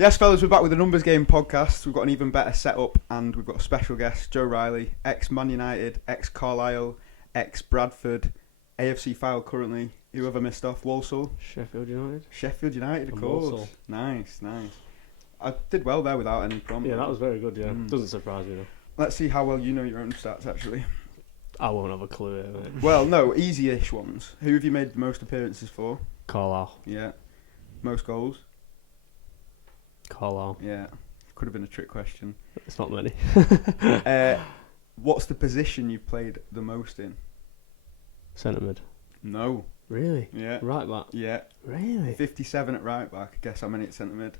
Yes, fellas, we're back with the Numbers Game podcast. We've got an even better setup, and we've got a special guest, Joe Riley, ex-Man United, ex-Carlisle, ex-Bradford, AFC Fylde currently. Who have I missed off? Walsall? Sheffield United. Sheffield United, of course. Walsall. Nice. I did well there without any prompt. Yeah, that was very good, yeah. Doesn't surprise me, though. Let's see how well you know your own stats, actually. I won't have a clue, mate. Well, no, easy-ish ones. Who have you made the most appearances for? Carlisle. Yeah. Most goals? Carlisle. Yeah. Could have been a trick question. It's not many. What's the position you've played the most in? Centre mid. No. Really? Yeah. Right back. Yeah. Really? 57 at right back. Guess how many at centre mid?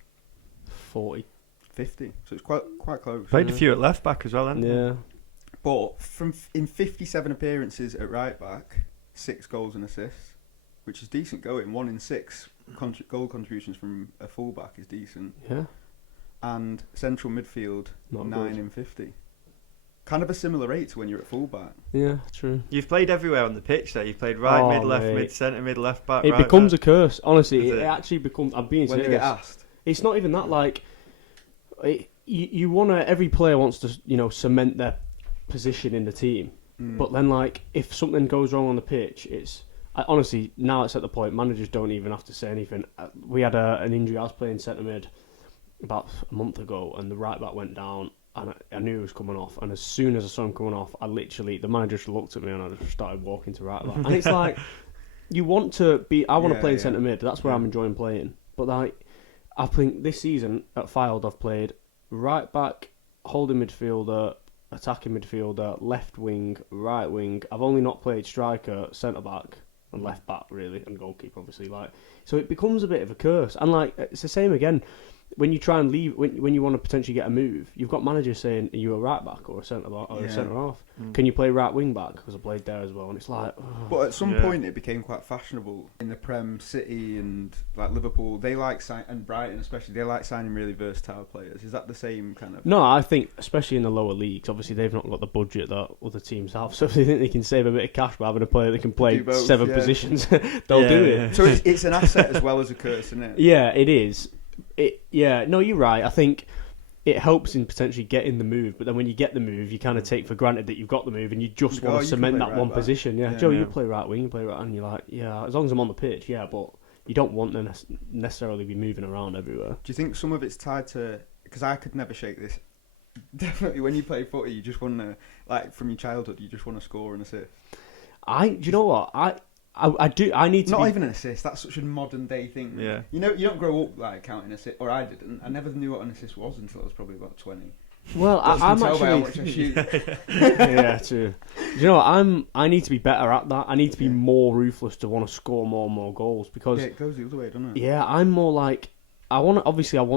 40. 50. So it's quite close. Played a few at left back as well, hasn't he? Yeah. But in 57 appearances at right back, 6 goals and assists, which is decent going. 1 in 6 goal contributions from a fullback is decent. Yeah. And central midfield, Not 9 good. in 50. Kind of a similar rate to when you're at fullback. Yeah, true. You've played everywhere on the pitch there. You've played right, Oh, mid, left, mate. mid, centre, mid, left back, It right becomes back. a curse. Honestly, Is it it? actually becomes... I'm being When serious. they get asked. It's not even that, like... You want to... Every player wants to, cement their position in the team. But then, like, if something goes wrong on the pitch, honestly, now it's at the point, managers don't even have to say anything. We had an injury. I was playing centre mid about a month ago, and the right back went down, and I knew he was coming off. And as soon as I saw him coming off, the manager just looked at me, and I just started walking to right back. And it's like, you want to be... I want to play in centre mid. That's where I'm enjoying playing. But, like, I think this season at Fylde, I've played right back, holding midfielder, attacking midfielder, left wing, right wing. I've only not played striker, centre back, and left back really, and goalkeeper obviously. Like, so it becomes a bit of a curse. And like, it's the same again when you try and leave. When you want to potentially get a move, you've got managers saying, "Are you a right back or a centre back or a centre half? Can you play right wing back?" Because I played there as well, and it's like. But at some point, it became quite fashionable in the Prem, City, and like Liverpool. They like and Brighton especially. They like signing really versatile players. Is that the same kind of? No, I think especially in the lower leagues, obviously they've not got the budget that other teams have. So if they think they can save a bit of cash by having a player that can play both, 7 positions, they'll do it. So it's an asset as well as a curse, isn't it? Yeah, it is. No, you're right. I think it helps in potentially getting the move, but then when you get the move, you kind of take for granted that you've got the move, and you just want to cement that one position. Yeah, Joe, you play right wing, you play right, and you're like, yeah, as long as I'm on the pitch, yeah, but you don't want to necessarily be moving around everywhere. Do you think some of it's tied to? Because I could never shake this. Definitely, when you play footy, you just want to, like from your childhood, you just want to score and assist. Do you know what I do? I need to not even an assist. That's such a modern day thing. Yeah. You don't grow up like counting assist, or I didn't. I never knew what an assist was until I was probably about 20. Well, I'm tell by how actually. much I shoot. Yeah, true. You know what? I need to be better at that. I need to be more ruthless to want to score more and more goals because. Yeah, it goes the other way, doesn't it? Yeah, I'm more like. I want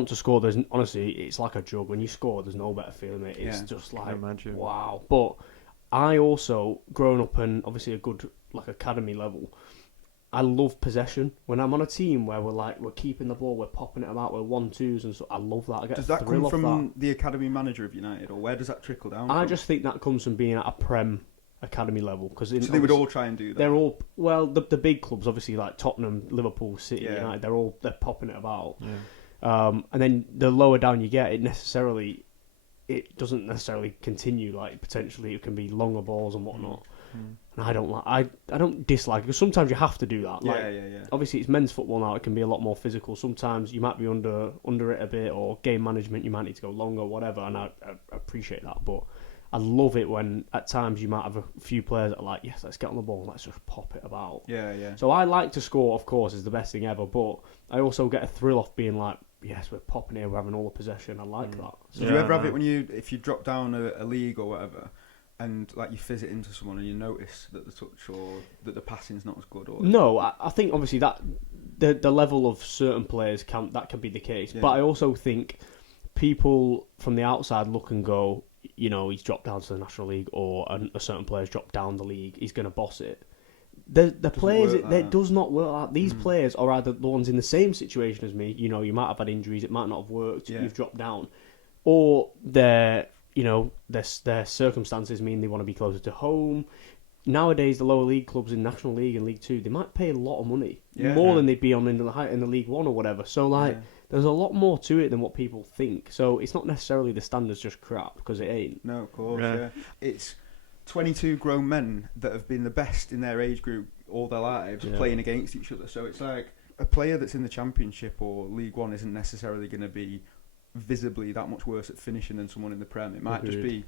to score. Honestly, it's like a drug. When you score, there's no better feeling, mate. It's just like wow. But I also, growing up in obviously a good like academy level, I love possession. When I'm on a team where we're keeping the ball, we're popping it about, we're 1-2s and so. I love that. I get does that come from the academy manager of United, or where does that trickle down? I just think that comes from being at a Prem academy level because so they would all try and do that. They're all the big clubs, obviously like Tottenham, Liverpool, City, United. They're popping it about. Yeah. And then the lower down you get, it doesn't necessarily continue. Like potentially, it can be longer balls and whatnot. And I don't dislike it because sometimes you have to do that. Like, yeah. Obviously, it's men's football now. It can be a lot more physical. Sometimes you might be under it a bit, or game management. You might need to go longer, whatever. And I appreciate that, but I love it when at times you might have a few players that are like, yes, let's get on the ball, let's just pop it about. Yeah. So I like to score, of course, is the best thing ever, but I also get a thrill off being like, yes, we're popping here, we're having all the possession. I like that. So do you ever have it if you drop down a league or whatever, and like you fizz it into someone and you notice that the touch or that the passing's not as good? Or no, I think obviously that the level of certain players can be the case, but I also think people from the outside look and go, he's dropped down to the National League, or a certain player's dropped down the league, he's going to boss it. The players, it does not work like that. These players are either the ones in the same situation as me, you might have had injuries, it might not have worked, you've dropped down, or their circumstances mean they want to be closer to home. Nowadays, the lower league clubs in National League and League Two, they might pay a lot of money, more than they'd be on in the League One or whatever. So, there's a lot more to it than what people think. So it's not necessarily the standard's just crap, because it ain't. No, of course, yeah. It's 22 grown men that have been the best in their age group all their lives playing against each other. So it's like a player that's in the Championship or League One isn't necessarily going to be visibly that much worse at finishing than someone in the Prem. It might just be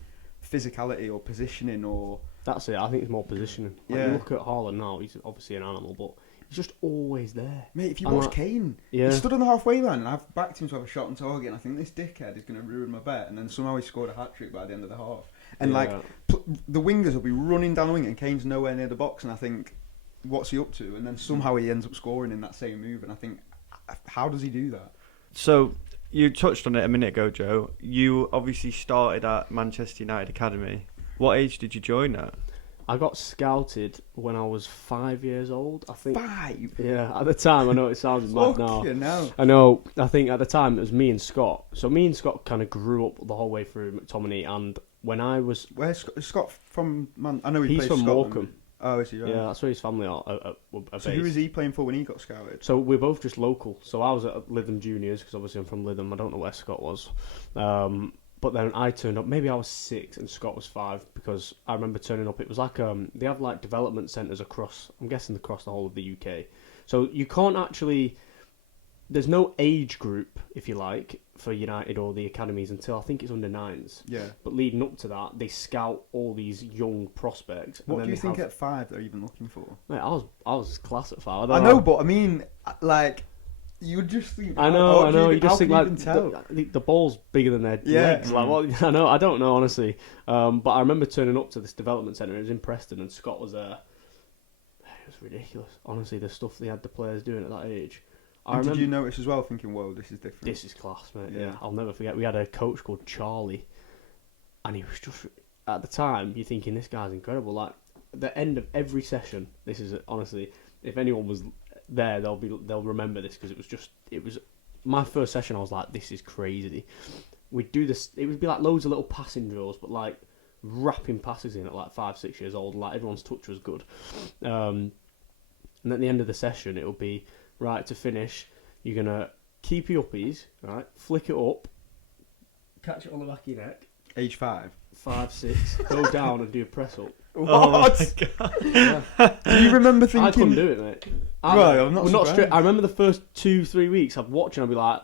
physicality or positioning or... That's it. I think it's more positioning. Like, you look at Haaland now, he's obviously an animal, but he's just always there. Mate, if you watch Kane, he stood on the halfway line and I've backed him to have a shot on target and I think this dickhead is going to ruin my bet, and then somehow he scored a hat-trick by the end of the half. And the wingers will be running down the wing and Kane's nowhere near the box, and I think, what's he up to? And then somehow he ends up scoring in that same move, and I think, how does he do that? So, you touched on it a minute ago, Joe. You obviously started at Manchester United Academy. What age did you join at? I got scouted when I was 5 years old, I think. 5? Yeah, at the time, I know it sounds mad now. No. I know, I think at the time it was me and Scott. So me and Scott kind of grew up the whole way through McTominay, and when I was... Where's Scott from? I know he plays from Scotland. Morecambe. Oh, is he? Right? Yeah, that's where his family are So who was he playing for when he got scouted? So we're both just local. So I was at Lytham Juniors, because obviously I'm from Lytham. I don't know where Scott was. But then I turned up, maybe I was 6 and Scott was 5, because I remember turning up, it was like, they have like development centres across, I'm guessing across the whole of the UK. So you can't actually, there's no age group, if you like, for United or the academies until I think it's under 9s. Yeah. But leading up to that, they scout all these young prospects. What do you think at 5 they're even looking for? Mate, I was class at 5. I know, but I mean, like... You would just think... I know. You just think like the ball's bigger than their legs. Like, what? I know. I don't know, honestly. But I remember turning up to this development centre. It was in Preston, and Scott was there. It was ridiculous. Honestly, the stuff they had the players doing at that age. Did you notice as well, thinking, "Whoa, this is different"? This is class, mate. Yeah, I'll never forget. We had a coach called Charlie, and he was just at the time. You're thinking this guy's incredible. Like at the end of every session, this is honestly, if anyone was there, they'll remember this, because it was my first session. I was like, this is crazy. We'd do this, it would be like loads of little passing drills, but like wrapping passes in at like 5-6 years old, like everyone's touch was good. And at the end of the session, it will be, right, to finish, you're gonna keep your uppies, right, flick it up, catch it on the back of your neck, age 5, 5, 6, go down and do a press up. What? Oh my God. Yeah. Do you remember thinking... I couldn't do it, mate. I'm not straight. I remember the first 2-3 weeks I'd watch and I'd be like,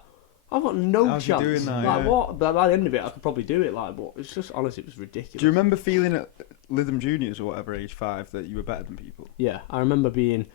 I've got no How's chance. you doing that, like what? But by the end of it, I could probably do it. Like, but it's just honestly, it was ridiculous. Do you remember feeling at Lytham Juniors or whatever, age 5, that you were better than people? Yeah, I remember being.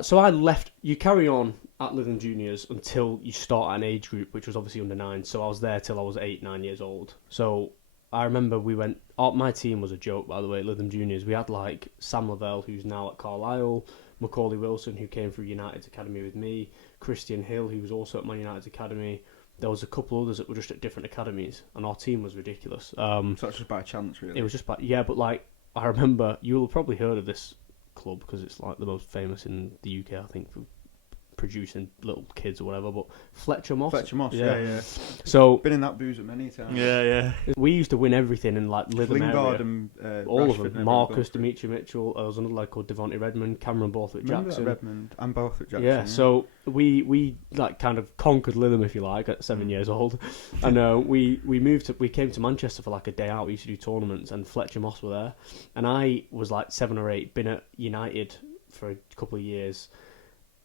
So I left. You carry on at Lytham Juniors until you start at an age group, which was obviously under 9. So I was there till I was 8-9 years old. So I remember we went. My team was a joke, by the way, at Lytham Juniors. We had like Sam Lavelle, who's now at Carlisle, Macaulay Wilson, who came through United's academy with me, Christian Hill, who was also at Man United's academy. There was a couple others that were just at different academies, and our team was ridiculous. So that's just by chance, really? It was just by, but like, I remember, you'll have probably heard of this club, because it's like the most famous in the UK, I think, for producing little kids or whatever, but Fletcher Moss. Yeah. So been in that boozer many times. Yeah. We used to win everything in like Lytham area. And all Rashford of them. Marcus, Dimitri Mitchell. There was another lad called Devontae Redmond, Cameron Borthwick Jackson. Redmond and Borthwick Jackson. Yeah, so we like kind of conquered Lytham, if you like, at 7 years old, and we came to Manchester for like a day out. We used to do tournaments, and Fletcher Moss were there, and I was like 7 or 8, been at United for a couple of years.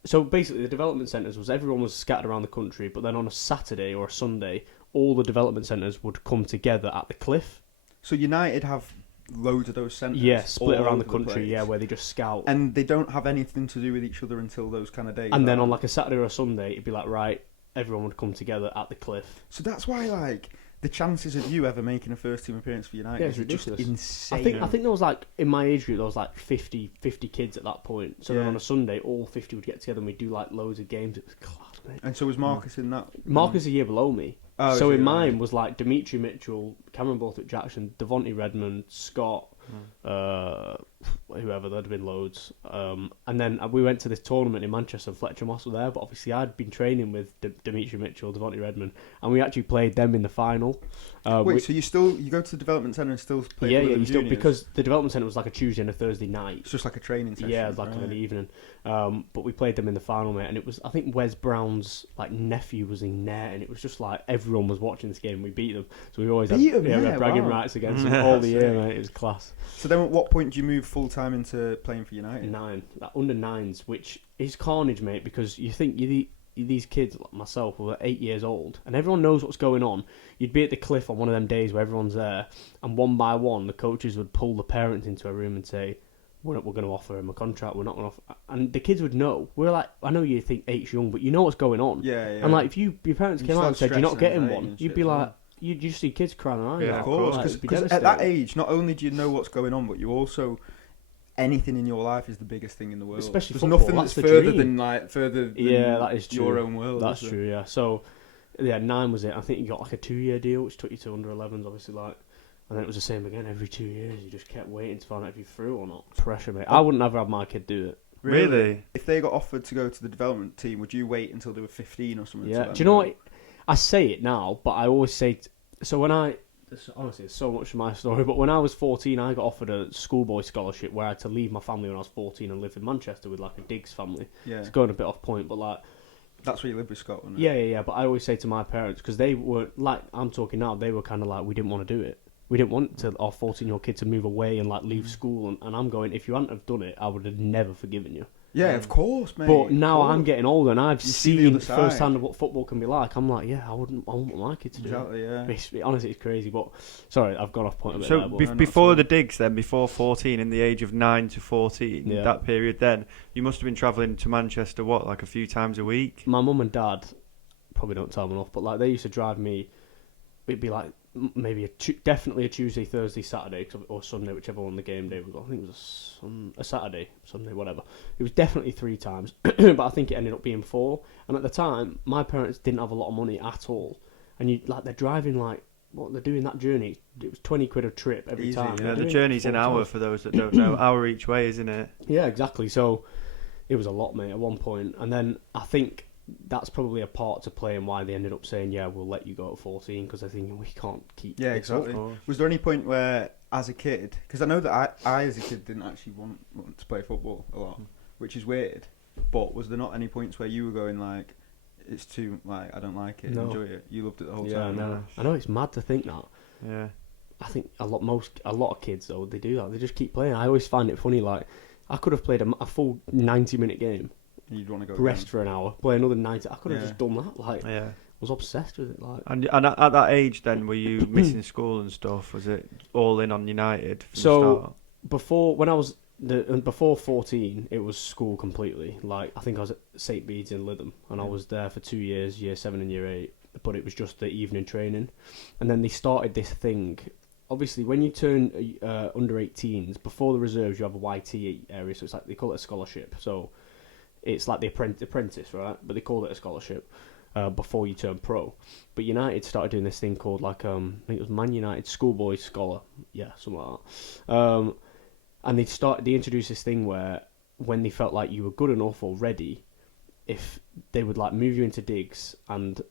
So basically, the development centres everyone was scattered around the country, but then on a Saturday or a Sunday, all the development centres would come together at the Cliff. So United have loads of those centres. Yeah, split around the country. place. Yeah, where they just scout. And they don't have anything to do with each other until those kind of days. And then on like a Saturday or a Sunday, it'd be like, right, everyone would come together at the Cliff. So that's why, like, the chances of you ever making a first team appearance for United is just insane. I think there was like, in my age group, there was like 50 kids at that point. So then on a Sunday, all 50 would get together and we'd do like loads of games. It was class, mate. And so was Marcus in that? Marcus a year below me. Oh, so in mine was like Dimitri Mitchell, Cameron Borthwick Jackson, Devontae Redmond, Scott, whoever, there'd have been loads. And then we went to this tournament in Manchester, and Fletcher Moss were there, but obviously I'd been training with Dimitri Mitchell, Devontae Redmond, and we actually played them in the final. Wait, so you go to the development centre and still play? Yeah, for yeah, the you still, juniors? because the development centre was like a Tuesday and a Thursday night. It's just like a training session. Yeah, like in the evening. But we played them in the final, mate, and it was, I think Wes Brown's like nephew was in net, and it was just like everyone was watching this game. We beat them, so we always had, we had bragging rights against them all the year, mate. It was class. So then, at what point do you move full time into playing for United? 9, like under 9s, which is carnage, mate, because you think these kids like myself were 8 years old, and everyone knows what's going on. You'd be at the cliff on one of them days where everyone's there, and one by one, the coaches would pull the parents into a room and say, we're going to offer him a contract, we're not going to offer... And the kids would know. We're like, I know you think 8's young, but you know what's going on. Yeah, yeah. And like, if your parents came out and said, you're not getting one, you'd be like... Yeah. You just see kids crying their eyes Yeah, out. of course. Like, Because at that age, not only do you know what's going on, but you also... Anything in your life is the biggest thing in the world. Especially There's football, nothing that's further than yeah, that is true. your own world. That's true, yeah. So, yeah, 9 was it. I think you got like a 2-year deal, which took you to under 11s, obviously, like. And then it was the same again every 2 years. You just kept waiting to find out if you threw or not. Pressure, mate. I wouldn't ever have my kid do it. Really? If they got offered to go to the development team, would you wait until they were 15 or something? Yeah. Do you know what? I say it now, but I always say... So when I... Honestly, it's so much of my story, but when I was 14, I got offered a schoolboy scholarship where I had to leave my family when I was 14 and live in Manchester with like a Diggs family. Yeah. It's going a bit off point, but like... That's where you live with Scotland. Yeah, but I always say to my parents, because they were, like I'm talking now, they were kind of like, we didn't want to do it. We didn't want our 14-year-old kid to move away and like leave school, and I'm going, if you hadn't have done it, I would have never forgiven you. Yeah, of course, mate. But now I'm getting older and I've see the seen other side. firsthand what football can be like. I'm like, I wouldn't want my kid to do Exactly, yeah. it. Honestly, it's crazy. But sorry, I've gone off point a bit. So there, but before the digs, then before 14, in the age of 9 to 14, Yeah. that period, then you must have been travelling to Manchester like a few times a week. my mum and dad probably don't tell them enough, but like they used to drive me. It'd be like maybe definitely a Tuesday, Thursday, Saturday, or Sunday, whichever one the game day was. I think it was a Saturday, Sunday, whatever. It was definitely 3 times, but I think it ended up being 4. And at the time, my parents didn't have a lot of money at all, and they're driving like what they're doing that journey. It was 20 quid a trip every Easy, time. Yeah, They're the doing journey's it an 4 hour times. for those that don't know. Hour each way, isn't it? Yeah, exactly. So it was a lot, mate, at one point. And then I think that's probably a part to play in why they ended up saying, yeah, we'll let you go at 14, because they're thinking, we can't keep... Yeah, this exactly. up. Was there any point where, as a kid, because I know that I as a kid didn't actually want to play football a lot, which is weird, but was there not any points where you were going like, it's too, like, I don't like it, No. enjoy it? You loved it the whole Yeah, time. no. I know it's mad to think that. Yeah. I think a lot of kids, though, they do that. They just keep playing. I always find it funny, like, I could have played a full 90-minute game, You'd want to go rest again. for an hour, play another 90. I could have Yeah. just done that. Like, Yeah. I was obsessed with it. Like, And at that age, then, were you missing school and stuff? Was it all in on United from So- the start? before 14, it was school completely. Like, I think I was at St Bede's in Lytham, and I was there for 2 years, year 7 and year 8. But it was just the evening training, and then they started this thing. Obviously, when you turn under 18s, before the reserves, you have a YT area, so it's like they call it a scholarship. So it's like the apprentice, right? But they call it a scholarship before you turn pro. But United started doing this thing called like I think it was Man United Schoolboy Scholar, yeah, something like that. And they introduced this thing where when they felt like you were good enough or ready, if they would like move you into digs and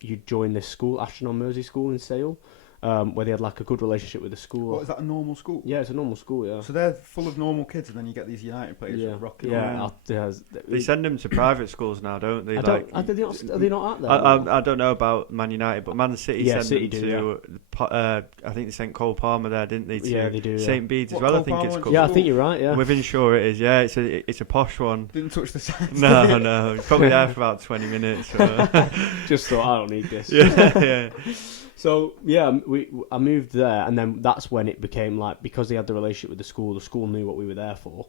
you'd join this school, Ashton-on-Mersey School in Sale, where they had like a good relationship with the school. What, is that a normal school? Yeah, it's a normal school, yeah. So they're full of normal kids, and then you get these United players Yeah, rocking yeah. around. They send them to private schools now, don't they? Are they not out there? I don't know about Man United, but Man City Yeah, send City them do, to. I think they sent Cole Palmer there, didn't they? To Yeah, they do, yeah. St Bede's as What, well. I Cole think Palmer it's went called. to Yeah, I think you're right, yeah. Within Shore it is. Yeah, it's a posh one. Didn't touch the sides. No, he's probably there for about 20 minutes. So. Just thought, I don't need this. yeah. So, yeah, I moved there, and then that's when it became like, because they had the relationship with the school knew what we were there for.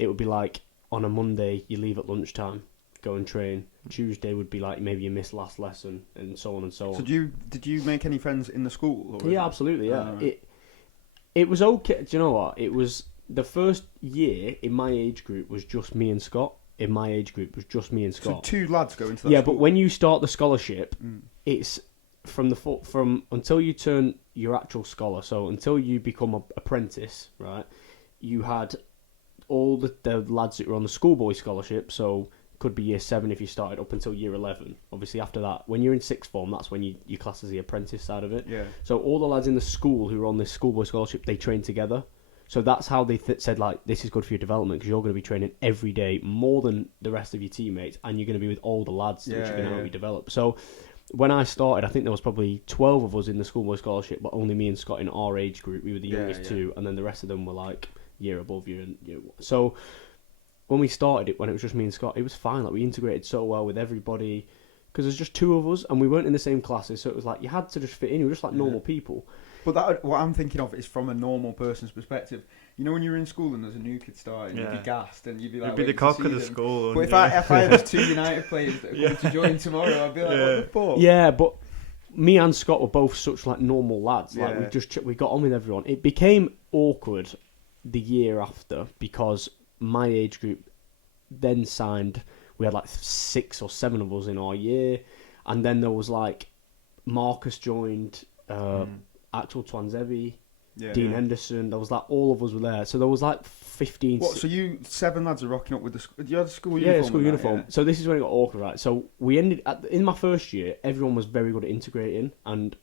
It would be like, on a Monday, you leave at lunchtime, go and train. Tuesday would be like, maybe you miss last lesson, and so on and so on. So did you make any friends in the school? Or Yeah, absolutely, yeah. Right. It was okay. Do you know what? It was the first year in my age group was just me and Scott. In my age group was just me and So Scott. 2 lads go into that Yeah, school? but when you start the scholarship, Mm. it's from until you turn your actual scholar. So until you become an apprentice, right? you had all the lads that were on the schoolboy scholarship, so could be year 7 if you started up until year 11. Obviously, after that, when you're in sixth form, that's when you class as the apprentice side of it. Yeah. So all the lads in the school who were on this schoolboy scholarship, they trained together. So that's how they said, like, this is good for your development because you're going to be training every day more than the rest of your teammates, and you're going to be with all the lads which are going to help you develop. So when I started, I think there was probably 12 of us in the schoolboy scholarship, but only me and Scott in our age group. We were the youngest two, and then the rest of them were like year above you. And so when we started it, when it was just me and Scott, it was fine. Like, we integrated so well with everybody because there's just 2 of us, and we weren't in the same classes, so it was like you had to just fit in. We were just like normal people. But what I'm thinking of is from a normal person's perspective. You know, when you're in school and there's a new kid starting, you'd be gassed and you'd be like, you'd be the cock of the school. But if I had 2 United players that are going to join tomorrow, I'd be like, what the fuck? Yeah, but me and Scott were both such like normal lads. Like we got on with everyone. It became awkward the year after because my age group then signed. We had like 6 or 7 of us in our year, and then there was like Marcus joined. Axel Twanzebi, Dean Henderson. There was like all of us were there, so there was like 15. What? So you 7 lads are rocking up with the? Do you have the school uniform? Yeah, school uniform. Yeah. So this is when it got awkward, right? So we ended in my first year. Everyone was very good at integrating, and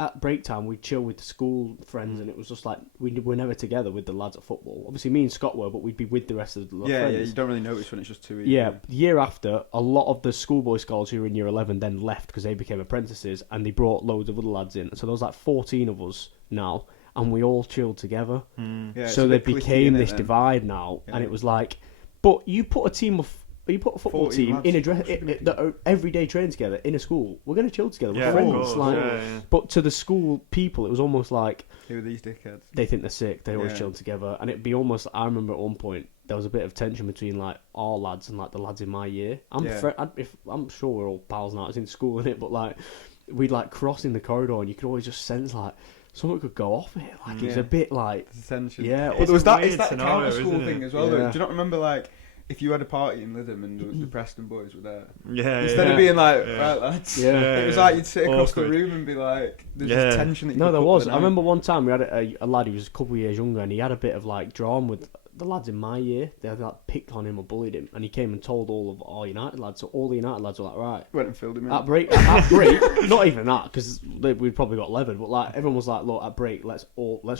at break time we'd chill with the school friends, and it was just like we were never together with the lads at football. Obviously, me and Scott were, but we'd be with the rest of the friends. Yeah, you don't really notice when it's just 2 each. Yeah, the year after, a lot of the schoolboy scholars who were in year 11 then left because they became apprentices, and they brought loads of other lads in. So there was like 14 of us now, and we all chilled together. Yeah, so there became this divide now, and it was like, but you put a team of. You put a football team in that are every day training together in a school. We're going to chill together. We're friends. But to the school people, it was almost like, who are these dickheads? They think they're sick. They always chill together, and it'd be almost. I remember at one point there was a bit of tension between like our lads and like the lads in my year. I'm sure we're all pals now. It's in school, innit? But like we'd like cross in the corridor, and you could always just sense like something could go off here. Like it's a bit like tension. Yeah, but there was it's that scenario, counter school thing as well. Though. Yeah. Do you not remember like? If you had a party in Lytham and the Preston boys were there, instead of being like, right lads, it was like you'd sit across awkward. the room and be like, there's this tension that you there was. I remember one time we had a lad who was a couple of years younger, and he had a bit of like drama with the lads in my year. They had like picked on him or bullied him, and he came and told all of our United lads. So all the United lads were like, right, went and filled him in. At break, not even that, because we'd probably got levered. But like everyone was like, look, at break, let's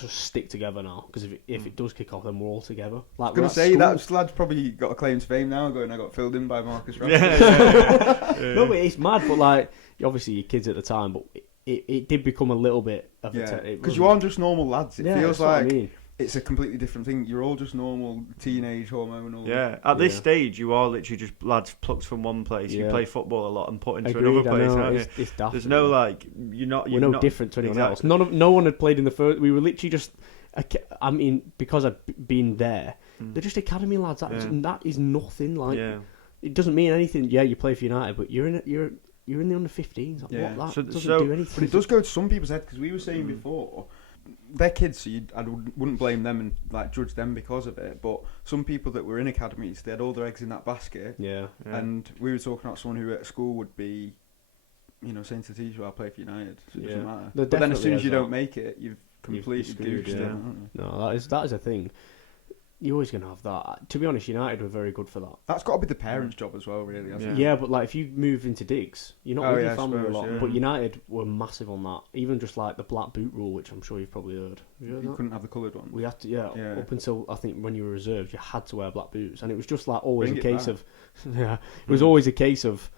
just stick together now, because if it does kick off, then we're all together. Like, I was going to say that lad's probably got a claim to fame now. Going, I got filled in by Marcus Rashford. No, but it's mad. But like, obviously you're kids at the time, but it did become a little bit of because you aren't just normal lads. It feels like. What I mean. It's a completely different thing. You're all just normal teenage hormonal. Yeah, at this stage, you are literally just lads plucked from one place. You play football a lot and put into another place. Aren't you? It's daft. There's no like we're no different to anyone else. No one had played in the first. We were literally just. I mean, because I've been there, they're just academy lads. That is nothing. Like it doesn't mean anything. Yeah, you play for United, but you're in the under 15s. Like, what? That doesn't do anything. But it does go to some people's head because we were saying before. They're kids, so I wouldn't blame them and like judge them because of it. But some people that were in academies, they had all their eggs in that basket. Yeah. And we were talking about someone who at school would be, saying to the teacher, "I'll play for United." So it doesn't matter. But then as soon as you don't make it, you've completely goofed it. No, that is a thing. You're always going to have that. To be honest, United were very good for that. That's got to be the parents' job as well, really. Yeah, but like if you move into digs, you're not with your family a lot. But United were massive on that. Even just like the black boot rule, which I'm sure you've probably heard. You couldn't have the coloured one. We had to, up until I think when you were reserved, you had to wear black boots, and it was just like always a case of, it was always a case of,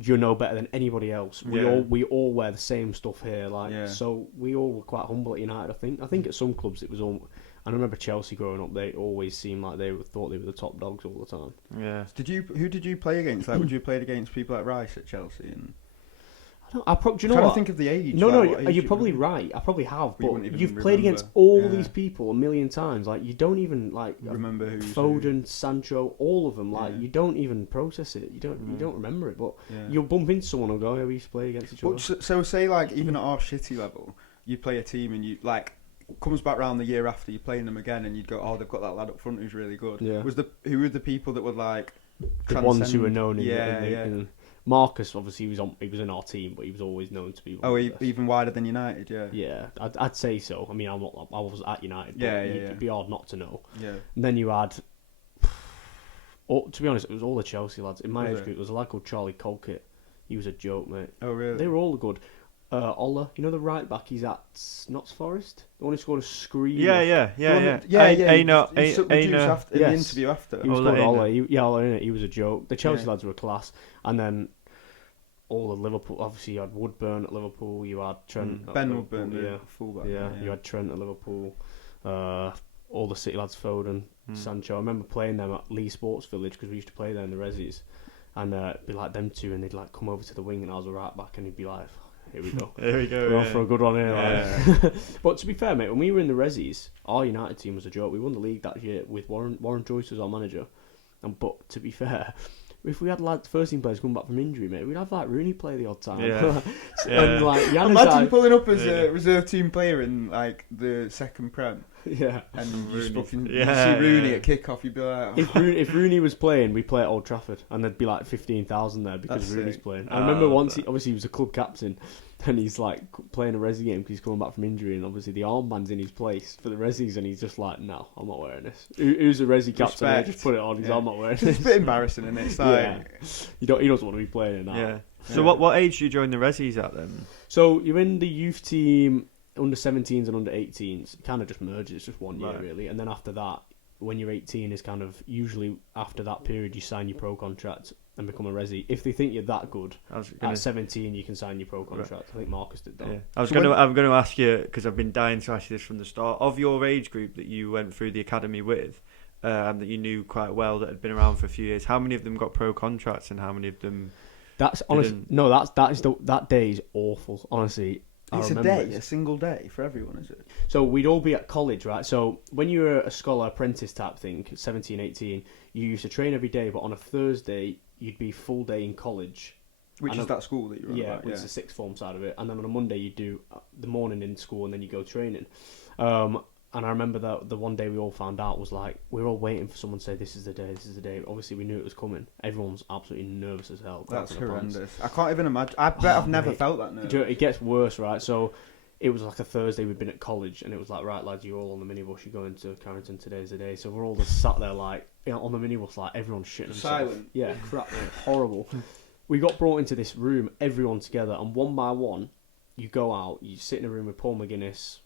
you know better than anybody else. We all wear the same stuff here, so we all were quite humble at United. I think at some clubs it was all. I remember Chelsea growing up; they always seemed like they thought they were the top dogs all the time. Yeah. Who did you play against? Like, would you play against people like Rice at Chelsea? And do you know what? I'm trying to think of the age. No, you're probably right. I probably have, but you've played against all these people a million times. Like, you don't even like remember who Foden, Sancho, all of them. Like, you don't even process it. You don't remember it. But you'll bump into someone and go, "Oh, we used to play against each other." So say like even at our shitty level, you play a team and you like. Comes back round the year after you're playing them again, and you'd go, "Oh, they've got that lad up front who's really good." Yeah. Who were the people that were like the ones who were known? Marcus, obviously, he was in our team, but he was always known to be. Even wider than United, yeah. Yeah, I'd say so. I mean, I was at United, but it'd be hard not to know. Yeah. And then you had, to be honest, it was all the Chelsea lads. In my age group, there was a lad called Charlie Colkett. He was a joke, mate. Oh, really? They were all good. Ola, you know the right back, he's at Notts Forest? The one who scored a screamer. Yeah. In the interview after. He was called Ola. He was a joke. The Chelsea lads were a class. And then all the Liverpool, obviously you had Woodburn at Liverpool, you had Trent Ben Liverpool, Woodburn, fullback. Yeah, you had Trent at Liverpool, all the City lads, Foden, Sancho. I remember playing them at Lee Sports Village because we used to play there in the resis. And it'd be like them two, and they'd like come over to the wing, and I was a right back, and he'd be like, "Here we go, we're off for a good one here." Yeah. Like. But to be fair, mate, when we were in the resis, our United team was a joke. We won the league that year with Warren Joyce as our manager. But to be fair, if we had first team players coming back from injury, mate, we'd have like Rooney play the odd time. Yeah. And like imagine pulling up as a reserve team player in like the second prem. Yeah. And you fucking Yeah, see Rooney at kick-off, you'd be like... Oh. If Rooney was playing, we'd play at Old Trafford, and there'd be like 15,000 there because That's Rooney's sick. playing. I remember once, obviously he was a club captain, and he's like playing a resi game because he's coming back from injury, and obviously the armband's in his place for the resis, and he's just like, "No, I'm not wearing this." Who's the resi captain? I just put it on. I'm not wearing this. It's a bit embarrassing, isn't it? It's like... He doesn't want to be playing in that. Yeah. So what age do you join the resis at then? So you're in the youth team, under 17s and under 18s. It kind of just merges. It's just 1 year really, and then after that, when you're 18, is kind of usually after that period you sign your pro contract and become a resi. If they think you're that good, at 17 you can sign your pro contract. Right. I think Marcus did that. Yeah. I'm going to ask you, because I've been dying to ask you this from the start, of your age group that you went through the academy with, and that you knew quite well, that had been around for a few years. How many of them got pro contracts, and how many of them? That's honestly no. That day is awful. Honestly. It's a single day for everyone, is it? So we'd all be at college, right? So when you were a scholar apprentice type thing, 17, 18, you used to train every day, but on a Thursday, you'd be full day in college. Which is that school that you're on about? Which is the sixth form side of it. And then on a Monday, you'd do the morning in school, and then you go training. And I remember that the one day we all found out was like, we were all waiting for someone to say, this is the day. Obviously, we knew it was coming. Everyone's absolutely nervous as hell. That's horrendous. I can't even imagine. I bet I've never felt that nervous. It gets worse, right? So it was like a Thursday, we'd been at college, and it was like, right, lads, you're all on the minibus, you're going to Carrington, today's the day. So we're all just sat there like, on the minibus, like everyone's shitting themselves. Silent. Yeah, crap, man, horrible. We got brought into this room, everyone together, and one by one, you go out, you sit in a room with Paul McGuinness,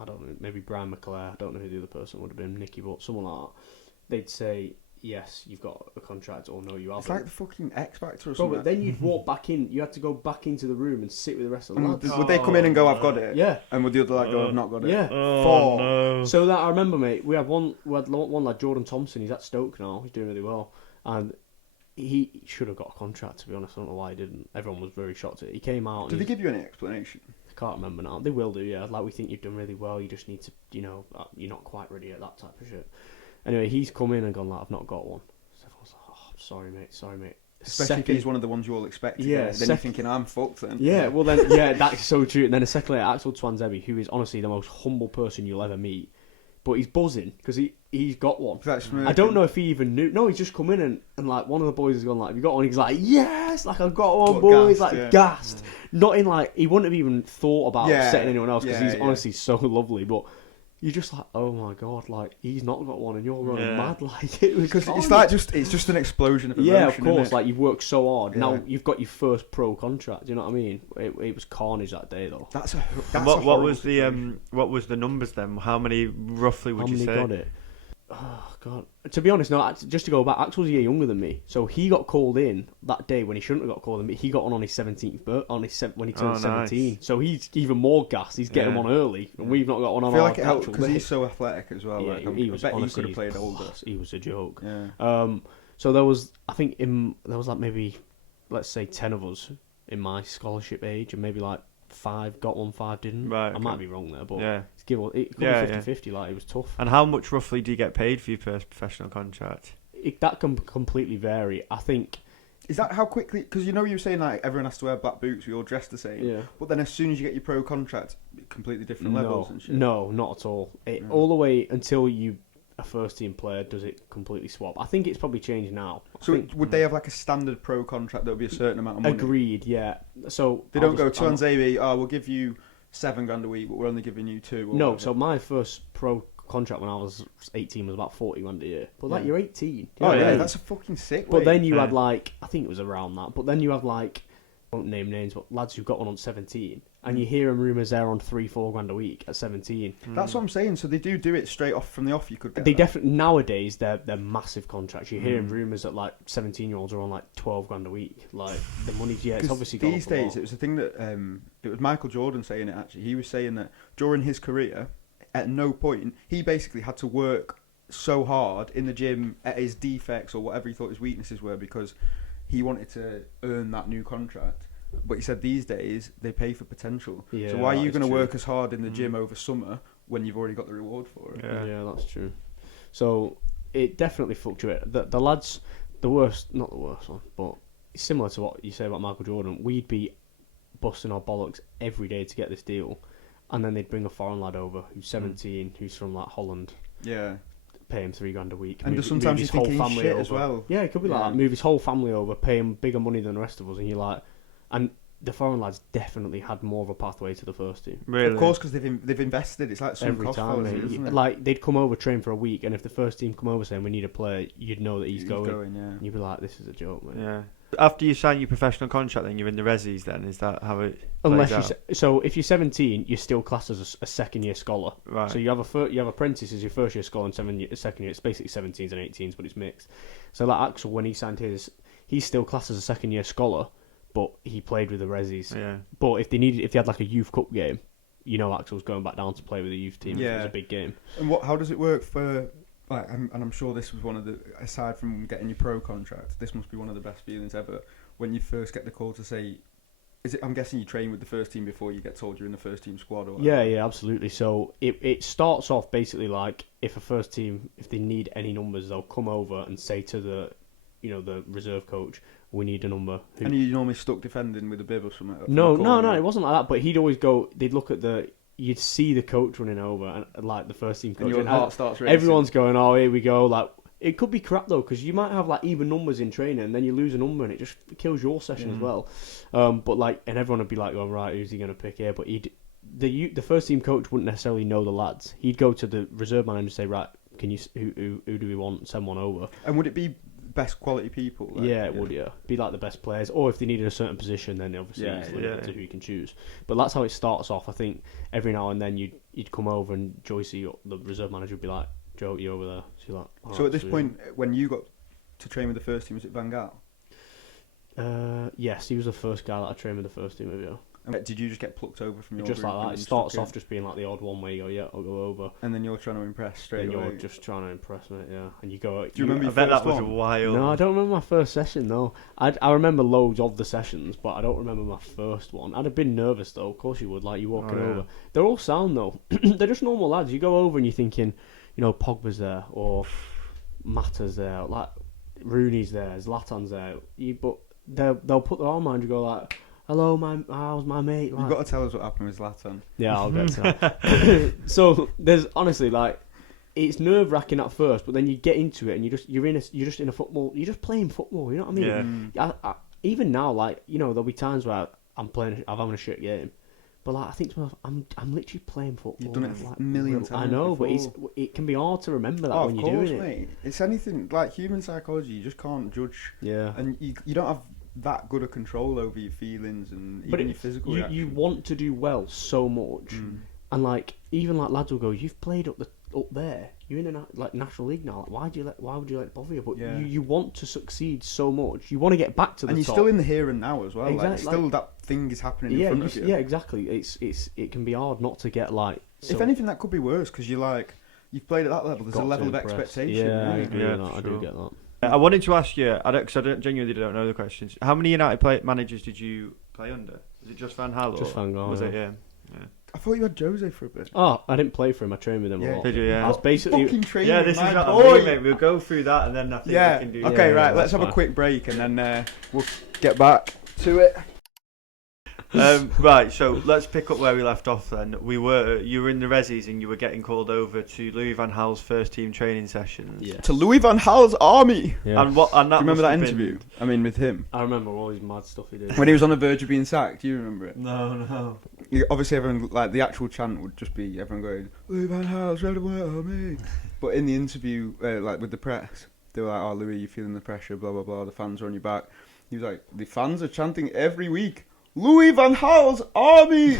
I don't know, maybe Brian McClare, I don't know who the other person would have been, Nicky, but someone like that. They'd say, yes, you've got a contract, or no, you haven't. It's like the fucking X Factor or Bro, something. but then you'd walk back in, you had to go back into the room and sit with the rest of the lads. Would they come in and go, I've got it? Yeah. And would the other lad go, I've not got it? Yeah. No. So that I remember, mate, we had one lad, Jordan Thompson, he's at Stoke now, he's doing really well. And he should have got a contract, to be honest. I don't know why he didn't. Everyone was very shocked at it. He came out. Did they give you any explanation? I can't remember now. They will do, yeah. Like, we think you've done really well. You just need to, you're not quite ready at that type of shit. Anyway, he's come in and gone, like, I've not got one. So everyone's like, oh, sorry, mate. Especially if he's one of the ones you all expect to get. Then you're thinking, I'm fucked then. Yeah, well then, yeah, that's so true. And then a second later, Axel Twanzebe, who is honestly the most humble person you'll ever meet. But he's buzzing because he's got one. I don't know if he even knew. No, he's just come in and like one of the boys has gone like, "Have you got one?" He's like, "Yes!" Like, I've got one, boys. Like gassed. Not in like he wouldn't have even thought about upsetting anyone else because he's honestly so lovely. But you're just like, oh my god, like he's not got one and you're running mad. Like it was because it's like it's just an explosion of emotion. Yeah, of course. Like you've worked so hard. Yeah. Now you've got your first pro contract. Do you know what I mean? It was carnage that day though. What was the numbers then? How many roughly would you say? How many got it? Oh god. To be honest, no. Just to go back, Axel's a year younger than me, so he got called in that day when he shouldn't have got called in. But he got on his 17th birthday, when he turned 17. Nice. So he's even more gassed. He's getting one early, and we've not got one on. I feel our like it helped because day. he's so athletic as well. Yeah, like, he was. I bet Honestly, he could have played older. He was a joke. Yeah. So there was, I think, there was like maybe, let's say 10 of us in my scholarship age, and maybe like 5 got one, 5 didn't. Right. I might be wrong there, but it could be 50-50. Like it was tough. And how much roughly do you get paid for your first professional contract? That can completely vary. I think. Is that how quickly? Because you were saying like everyone has to wear black boots, we all dress the same. Yeah. But then as soon as you get your pro contract, completely different levels and shit. No, not at all. All the way until you a first team player, does it completely swap? I think it's probably changed now. So would they have like a standard pro contract that would be a certain amount of money? Agreed, yeah. So they don't go to Anzabi, we'll give you $7,000 a week, but we're only giving you 2. No, whatever. So my first pro contract when I was 18 was about $40,000 a year. But you're 18. Oh yeah, that's a fucking sick. But then you had I think it was around that. But then you have I won't name names, but lads who've got one on 17, and you hear rumours they're on $3-4 a week at 17. That's what I'm saying. So they do it straight off from the off. You could get. They definitely nowadays they're massive contracts. You're hearing rumours that 17-year-olds are on $12 a week. The money's it's obviously gone these up a days. lot. It was the thing that it was Michael Jordan saying it. Actually, he was saying that during his career, at no point he basically had to work so hard in the gym at his defects or whatever he thought his weaknesses were because he wanted to earn that new contract. But he said these days they pay for potential. Yeah, so why are you going to work as hard in the gym over summer when you've already got the reward for it? Yeah, that's true. So it definitely fluctuates. The lads, not the worst one, but it's similar to what you say about Michael Jordan. We'd be busting our bollocks every day to get this deal, and then they'd bring a foreign lad over who's 17, who's from Holland. Yeah. Pay him $3,000 a week. And sometimes you think he's shit as well. Yeah, it could be like that. Move his whole family over, pay him bigger money than the rest of us, and you're like, and the foreign lads definitely had more of a pathway to the first team. Really? Of course, because they've invested. It's like some every cost time, fallacy, isn't it? Like they'd come over, train for a week, and if the first team come over saying we need a player, you'd know that he's going. Yeah. And you'd be like, this is a joke, man. Yeah. After you sign your professional contract, then you're in the resis. Then is that how it? So if you're 17, you're still classed as a second year scholar. Right. So you have apprentice as your first year scholar and second year. It's basically 17s and 18s, but it's mixed. So like Axel, when he signed his, he's still classed as a second year scholar, but he played with the resis. Yeah. But if they had like a youth cup game, Axel's going back down to play with the youth team. Yeah. If it was a big game. And how does it work for? And I'm sure this was one of the, aside from getting your pro contract, this must be one of the best feelings ever when you first get the call to say, I'm guessing you train with the first team before you get told you're in the first team squad or whatever. Yeah, absolutely. So it starts off basically like if a first team, if they need any numbers, they'll come over and say to the reserve coach, we need a number. And you normally stuck defending with a bib or something? No, it wasn't like that, but he'd always go, they'd look at you'd see the coach running over, and like the first team coach. And your heart starts racing. Everyone's going, oh, here we go. Like, it could be crap though, because you might have like even numbers in training, and then you lose a number, and it just kills your session as well. But and everyone would be like, oh, right, who's he going to pick here? But the first team coach wouldn't necessarily know the lads. He'd go to the reserve manager and say, right, can you who do we want? Send one over. And would it be best quality people? It would, be like the best players, or if they needed a certain position, then obviously it's limited to who you can choose. But that's how it starts off. I think every now and then you'd come over and Joycey, the reserve manager, would be like, Joe, you over there? So you're like, oh, so at this point, when you got to train with the first team, was it Van Gaal? Yes, he was the first guy that I trained with the first team with. Yeah. And did you just get plucked over from your just group like that? It starts off just being like the odd one where you go, yeah, I'll go over. And then you're trying to impress straight away. You're just trying to impress, mate, yeah. And you go... Do you remember your I bet first that was one? a while. No, I don't remember my first session, though. I remember loads of the sessions, but I don't remember my first one. I'd have been nervous, though. Of course you would, like, you're walking over. They're all sound, though. They're just normal lads. You go over and you're thinking, Pogba's there, or Mata's there, like, Rooney's there, Zlatan's there. But they'll put their arm around you and go, like... Hello, how's my mate? You've got to tell us what happened with Zlatan. Yeah, I'll get to that. So there's honestly it's nerve wracking at first, but then you get into it and you're just in a football. You're just playing football. You know what I mean? Yeah. I, even now, there'll be times where I'm having a shit game, but I think to myself, I'm literally playing football. You've done it millions times. I know, before. but it can be hard to remember that when you're doing it. Mate. It's anything like human psychology. You just can't judge. Yeah. And you don't have that good a control over your feelings and even your physical reaction. You want to do well so much, and even lads will go, you've played up there, you're in the National League now. Why would you let it bother you? But you want to succeed so much. You want to get back to the top. And you're still in the here and now as well. Exactly. Still that thing is happening in front of you. Yeah, exactly. It can be hard not to get If anything, that could be worse because you've played at that level. There's a level of expectation. Yeah, I right? agree with that. I do get that. I wanted to ask you, because I genuinely don't know the questions. How many United managers did you play under? Was it just Van Gaal? Just Van Gaal. Was it? Yeah. I thought you had Jose for a bit. Oh, I didn't play for him. I trained with him a lot. Did you? Yeah. I was basically fucking training. Yeah, this is my what boy. mate. We'll go through that and then I think we can do. Okay, right. Let's have a quick break and then we'll get back to it. Right, so let's pick up where we left off then. You were in the Resis and you were getting called over to Louis van Gaal's first team training sessions. Yeah. To Louis van Gaal's army. Yeah. And that Do you remember must that have interview? been- I mean, with him. I remember all his mad stuff he did. When he was on the verge of being sacked, do you remember it? No. Obviously, everyone, like, the actual chant would just be everyone going, Louis van Gaal's red and white army. But in the interview, like, with the press, they were like, oh, Louis, you're feeling the pressure, blah, blah, blah, the fans are on your back. He was like, the fans are chanting every week, Louis van Gaal's army!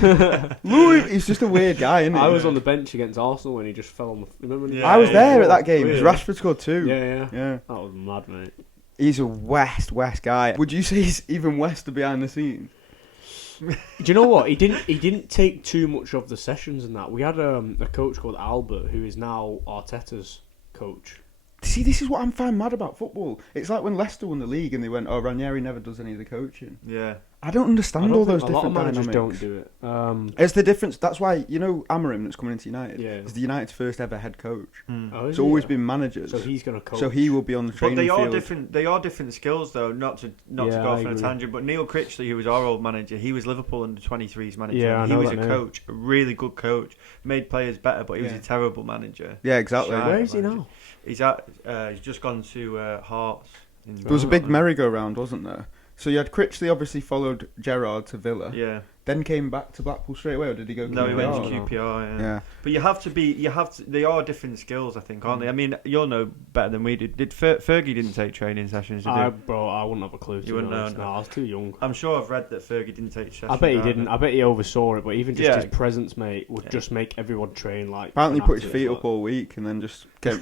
Louis, he's just a weird guy, isn't he? I was on the bench against Arsenal when he just fell on the... Remember? Yeah, I was there at that Really? game, because Rashford scored 2. Yeah. Yeah. That was mad, mate. He's a West guy. Would you say he's even Wester behind the scenes? Do you know what? He didn't take too much of the sessions and that. We had a coach called Albert, who is now Arteta's coach. See, this is what I'm finding mad about football. It's like when Leicester won the league and they went, oh, Ranieri never does any of the coaching. Yeah. I don't understand all those different A lot of managers dynamics. don't do it. It's the difference. That's why, you know, Amorim that's coming into United Yeah. is the United's first ever head coach. Oh, It's is always he? been managers. So he's going to coach. So he will be on the But training they are field. different. They are different skills, though. Not to Yeah, go off I on a agree. tangent. But Neil Critchley, who was our old manager, he was Liverpool under 23s manager. Yeah, I and he know was that a name. coach, a really good coach, made players better, but he was Yeah. a terrible manager. Yeah, exactly. Shy. Where is he now? He's just gone to Hearts. There was a big merry-go-round, wasn't there? So you had Critchley obviously followed Gerrard to Villa, Yeah. then came back to Blackpool straight away, or did he go? No, he went to QPR? QPR. Yeah. Yeah. But they are different skills, I think, aren't they? I mean, you'll know better than we did. Did Fergie didn't take training sessions? Did he? I wouldn't have a clue. You wouldn't know, No, no. I was too young. I'm sure I've read that Fergie didn't take sessions. I bet he either. didn't. I bet he oversaw it, but even just Yeah. his presence, mate, would Yeah. just make everyone train like. Apparently, put his feet up all week and then just they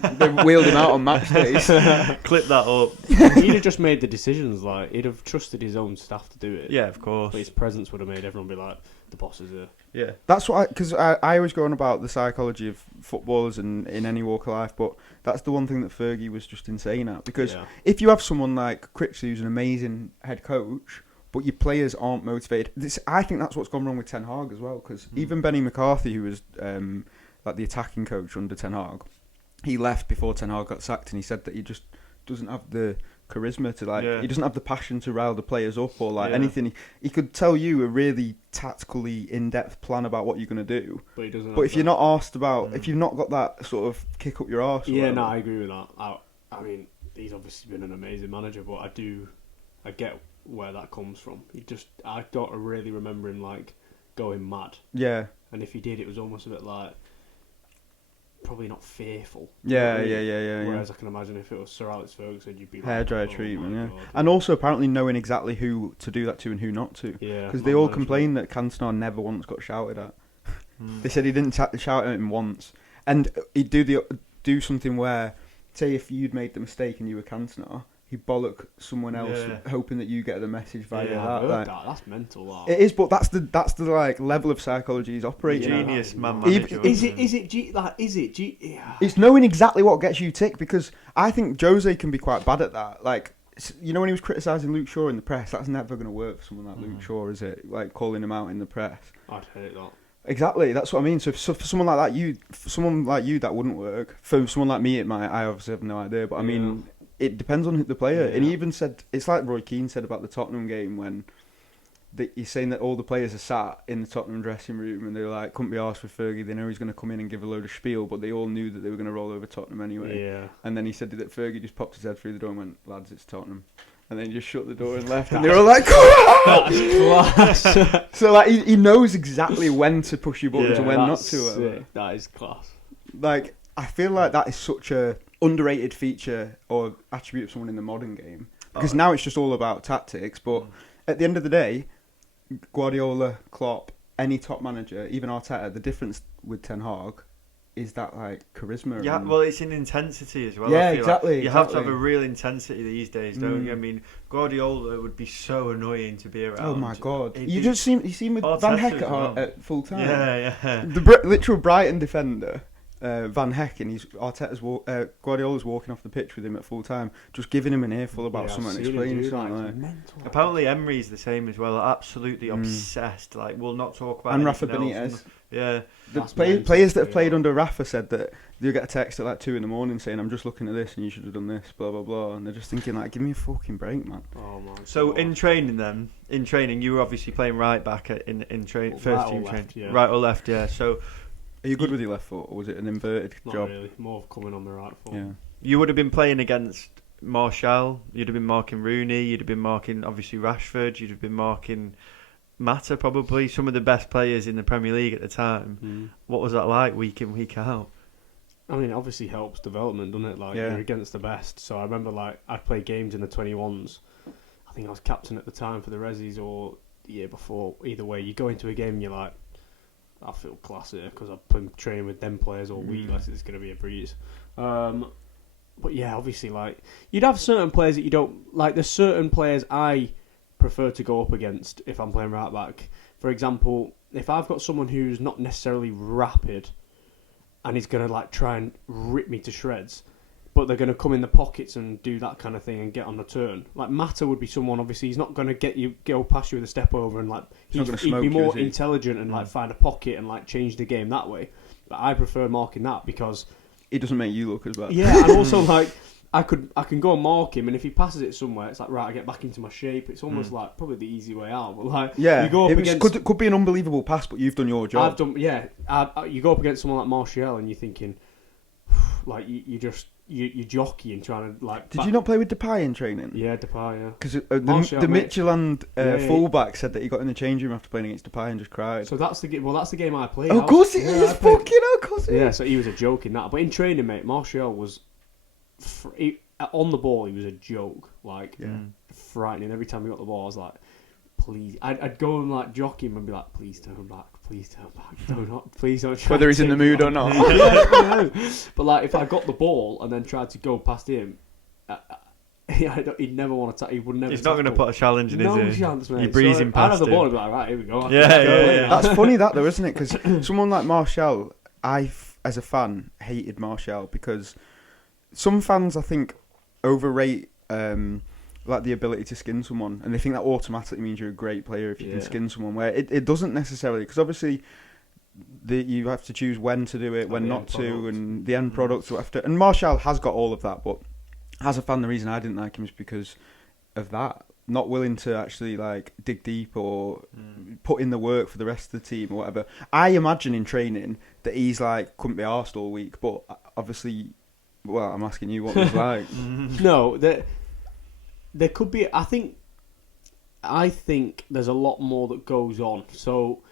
wheeled him out on match days. Clip that up. He'd have just made the decisions. Like he'd have trusted his own staff to do it. Yeah, of course. But his presence would have made everyone be like, the boss is here. Yeah. That's what because I always go on about the psychology of footballers and in any walk of life, but that's the one thing that Fergie was just insane at. Because Yeah. if you have someone like Critchley, who's an amazing head coach, but your players aren't motivated, I think that's what's gone wrong with Ten Hag as well. Because even Benny McCarthy, who was like the attacking coach under Ten Hag, he left before Ten Hag got sacked, and he said that he just doesn't have the charisma to he doesn't have the passion to rile the players up or anything. He could tell you a really tactically in-depth plan about what you're going to do, But he doesn't. but if you're not asked about, if you've not got that sort of kick up your arse, Yeah, no, I agree with that. I mean, he's obviously been an amazing manager, but I get where that comes from. I don't really remember him like going mad, yeah, and if he did, it was almost a bit like probably not fearful. yeah. Whereas I can imagine if it was Sir Alex Ferguson, you'd be like, Hairdryer oh treatment, my yeah, God. and also apparently knowing exactly who to do that to and who not to, Yeah, because they all complained that Cantona never once got shouted at. They said he didn't shout at him once, and he'd do something where, say, if you'd made the mistake and you were Cantona, he'd bollock someone else, hoping that you get the message via Yeah, that. I've heard like- that. That's mental. That. It is, but that's the like level of psychology he's operating at. Genius man Even- manager. Is wasn't it? Yeah. It's knowing exactly what gets you tick, because I think Jose can be quite bad at that. Like, you know, when he was criticising Luke Shaw in the press, that's never going to work for someone like Luke Shaw, is it? Like, calling him out in the press. I'd hate that. Exactly, that's what I mean. So for someone like that, that wouldn't work. For someone like me, it might. I obviously have no idea, but I mean, it depends on the player. Yeah. And he even said, it's like Roy Keane said about the Tottenham game when he's saying that all the players are sat in the Tottenham dressing room and they're like, couldn't be arsed with Fergie. They know he's going to come in and give a load of spiel, but they all knew that they were going to roll over Tottenham anyway. Yeah. And then he said that Fergie just popped his head through the door and went, lads, it's Tottenham. And then he just shut the door and left. And they were all like, come on! That's class. So like he knows exactly when to push your buttons and when not that's to. sick. That is class. Like, I feel like that is such a underrated feature or attribute of someone in the modern game. Because now it's just all about tactics. But at the end of the day, Guardiola, Klopp, any top manager, even Arteta, the difference with Ten Hag is that like charisma. Yeah, and- well, it's in intensity as well. Yeah, I feel exactly, Like. You have to have exactly. a real intensity these days, don't you? I mean, Guardiola would be so annoying to be around. Oh my god! It'd You be- just seen with Arteta Van as Heck well. at full time. Yeah. The literal Brighton defender. Van Heck, and Guardiola's walking off the pitch with him at full time, just giving him an earful about something, explaining something. Like. Apparently Emery's the same as well, absolutely obsessed. Like, we'll not talk about. And Rafa anything Benitez. else. Yeah. The players that have played under Rafa said that they'll get a text at like 2 a.m. saying, "I'm just looking at this, and you should have done this." Blah blah blah, and they're just thinking like, "Give me a fucking break, man." Oh my God. So in training, you were obviously playing right back in first team training, yeah. right or left, yeah. So. Are you good with your left foot, or was it an inverted Not job? really. More of coming on my right foot. Yeah. You would have been playing against Martial. You'd have been marking Rooney. You'd have been marking obviously Rashford. You'd have been marking Mata, probably some of the best players in the Premier League at the time. What was that like, week in, week out? I mean, it obviously helps development, doesn't it? Like, you're against the best. So I remember, like, I'd play games in the 21s. I think I was captain at the time for the Resis, or the year before. Either way, you go into a game and you're like, I feel classy because I've been training with them players all week. Like, it's going to be a breeze. But yeah, obviously, like, you'd have certain players that you don't like. There's certain players I prefer to go up against if I'm playing right back. For example, if I've got someone who's not necessarily rapid and is going to like try and rip me to shreds, but they're going to come in the pockets and do that kind of thing and get on the turn. Like, Mata would be someone, obviously, he's not going to go past you with a step over and, like, he'd be more intelligent and, like, find a pocket and, like, change the game that way. But I prefer marking that because... It doesn't make you look as bad. Yeah, and also, like, I can go and mark him, and if he passes it somewhere, it's like, right, I get back into my shape. It's almost like probably the easy way out. But, like, yeah, you go up against... could be an unbelievable pass, but you've done your job. You go up against someone like Martial, and you're thinking, like, you're jockeying, trying to, like... Did you not play with Depay in training? Yeah, Depay, yeah. Because the Midtjylland fullback said that he got in the change room after playing against Depay and just cried. So that's the game I played. Oh, of course it is! Fucking hell, of course it is! Yeah, so he was a joke in that. But in training, mate, Martial was... on the ball, he was a joke. Like, frightening. Every time he got the ball, I was like, please... I'd go and, like, jockey him and be like, please turn back. Please turn back. Please don't try. Whether he's in the mood or not. Yeah. But like, if I got the ball and then tried to go past him, he'd never want to. He would never. He's not going to put a challenge in, no is he? Chance, mate. You're breezing past I'd have the him. ball and be like, right, here we go. Yeah. That's funny, that though, isn't it? Because someone like Martial, as a fan, hated Martial because some fans, I think, overrate. Like the ability to skin someone, and they think that automatically means you're a great player if you can skin someone. Where it doesn't necessarily, because obviously you have to choose when to do it, when not to, and the end product. And Martial has got all of that, but as a fan, the reason I didn't like him is because of that. Not willing to actually like dig deep or put in the work for the rest of the team or whatever. I imagine in training that he's like couldn't be arsed all week, but obviously, well, I'm asking you what it was like. No, there could be. I think there's a lot more that goes on. So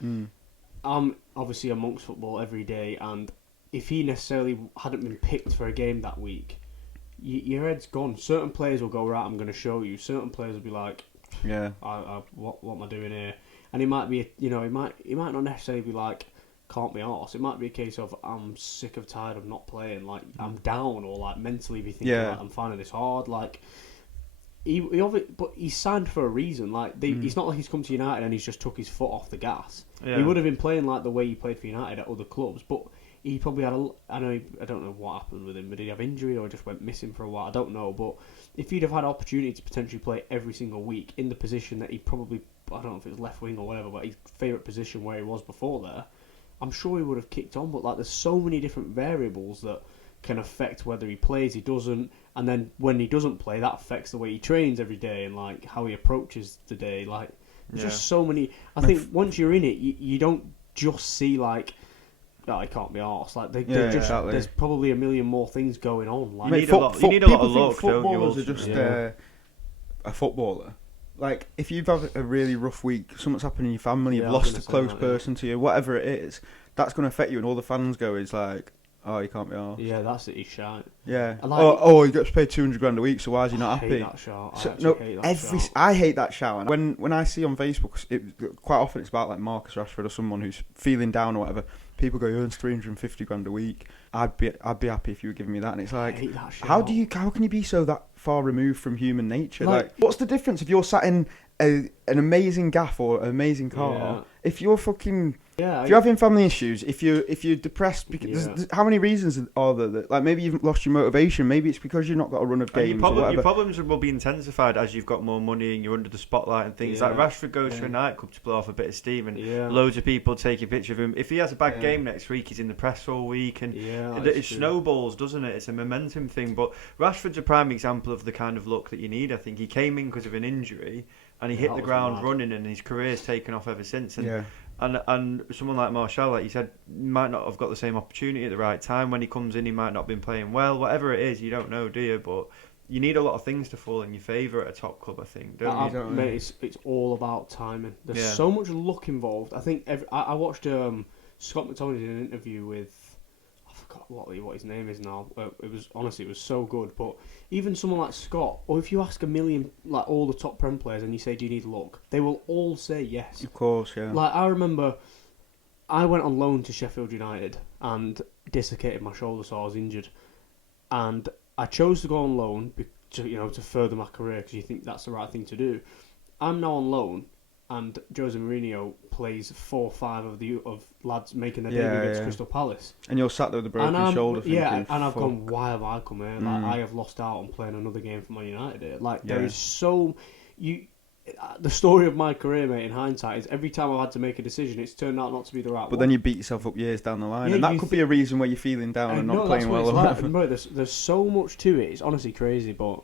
I'm obviously amongst football every day, and if he necessarily hadn't been picked for a game that week, your head's gone. Certain players will go, right, I'm going to show you. Certain players will be like, yeah, what am I doing here? And it might be, he might not necessarily be like, can't be arsed. It might be a case of I'm sick of tired of not playing. Like I'm down, or like mentally be thinking, like, I'm finding this hard. Like. But he's signed for a reason. Like he's not like he's come to United and he's just took his foot off the gas. Yeah. He would have been playing like the way he played for United at other clubs, but he probably had I don't know what happened with him. But did he have injury or just went missing for a while? I don't know. But if he'd have had opportunity to potentially play every single week in the position that he probably, I don't know if it was left wing or whatever, but his favourite position where he was before there, I'm sure he would have kicked on. But like, there's so many different variables that can affect whether he plays, he doesn't, and then when he doesn't play, that affects the way he trains every day and like how he approaches the day. Like, there's just so many. I think once you're in it, you don't just see like, oh, I can't be arsed. Like exactly. There's probably a million more things going on. Like, you need a lot of luck, don't you? Footballers are just a footballer. Like, if you've had a really rough week, something's happened in your family, you've lost a close person to you, whatever it is, that's going to affect you, and all the fans go is like, oh, you can't be arsed. Yeah, that's it. He's shite. Yeah. Like, he gets paid $200,000 a week, so why is he not happy? I hate that shout. I hate that shout. When I see on Facebook, quite often it's about like Marcus Rashford or someone who's feeling down or whatever. People go, he earns $350,000 a week. I'd be happy if you were giving me that. And it's like, how can you be so that far removed from human nature? Like, what's the difference if you're sat in an amazing gaff or an amazing car, Yeah. if you're fucking, Yeah, if you're having family issues, if you're depressed, because Yeah. how many reasons are there that, like, maybe you've lost your motivation, maybe it's because you've not got a run of And games or whatever. your problems will be intensified as you've got more money and you're under the spotlight and things. Like Yeah. Rashford goes to a nightclub to blow off a bit of steam, and Yeah. loads of people take a picture of him. If he has a bad Yeah. game next week, he's in the press all week, and Yeah, it that's true. snowballs, doesn't it? It's a momentum thing. But Rashford's a prime example of the kind of luck that you need. I think he came in because of an injury, and he Yeah, hit that the was ground mad. running, and his career's taken off ever since. And Yeah. And someone like Martial, like you said, might not have got the same opportunity at the right time. When he comes in, he might not have been playing well. Whatever it is, you don't know, do you? But you need a lot of things to fall in your favour at a top club, I think, don't you? don't Mate, we? it's all about timing. There's Yeah. so much luck involved. I think I watched Scott McTominay did an interview with, I forgot what his name is now. It was so good. But even someone like Scott, or if you ask a million, like all the top Prem players, and you say, "Do you need luck?" They will all say yes. Of course, yeah. Like, I remember I went on loan to Sheffield United and dislocated my shoulder, so I was injured. And I chose to go on loan to further my career because you think that's the right thing to do. I'm now on loan, and Jose Mourinho plays 4 or 5 of lads making their debut against Yeah. Crystal Palace. And you're sat there with a broken And shoulder thinking, and I've fuck. gone, why have I come here? Like, Mm. I have lost out on playing another game for Man United here. Like, there Yeah. is so... The story of my career, mate, in hindsight, is every time I've had to make a decision, it's turned out not to be the right one. But then you beat yourself up years down the line, Yeah, and that you could be a reason where you're feeling down and not no, playing that's what well. it's or like. whatever. Bro, there's so much to it. It's honestly crazy, but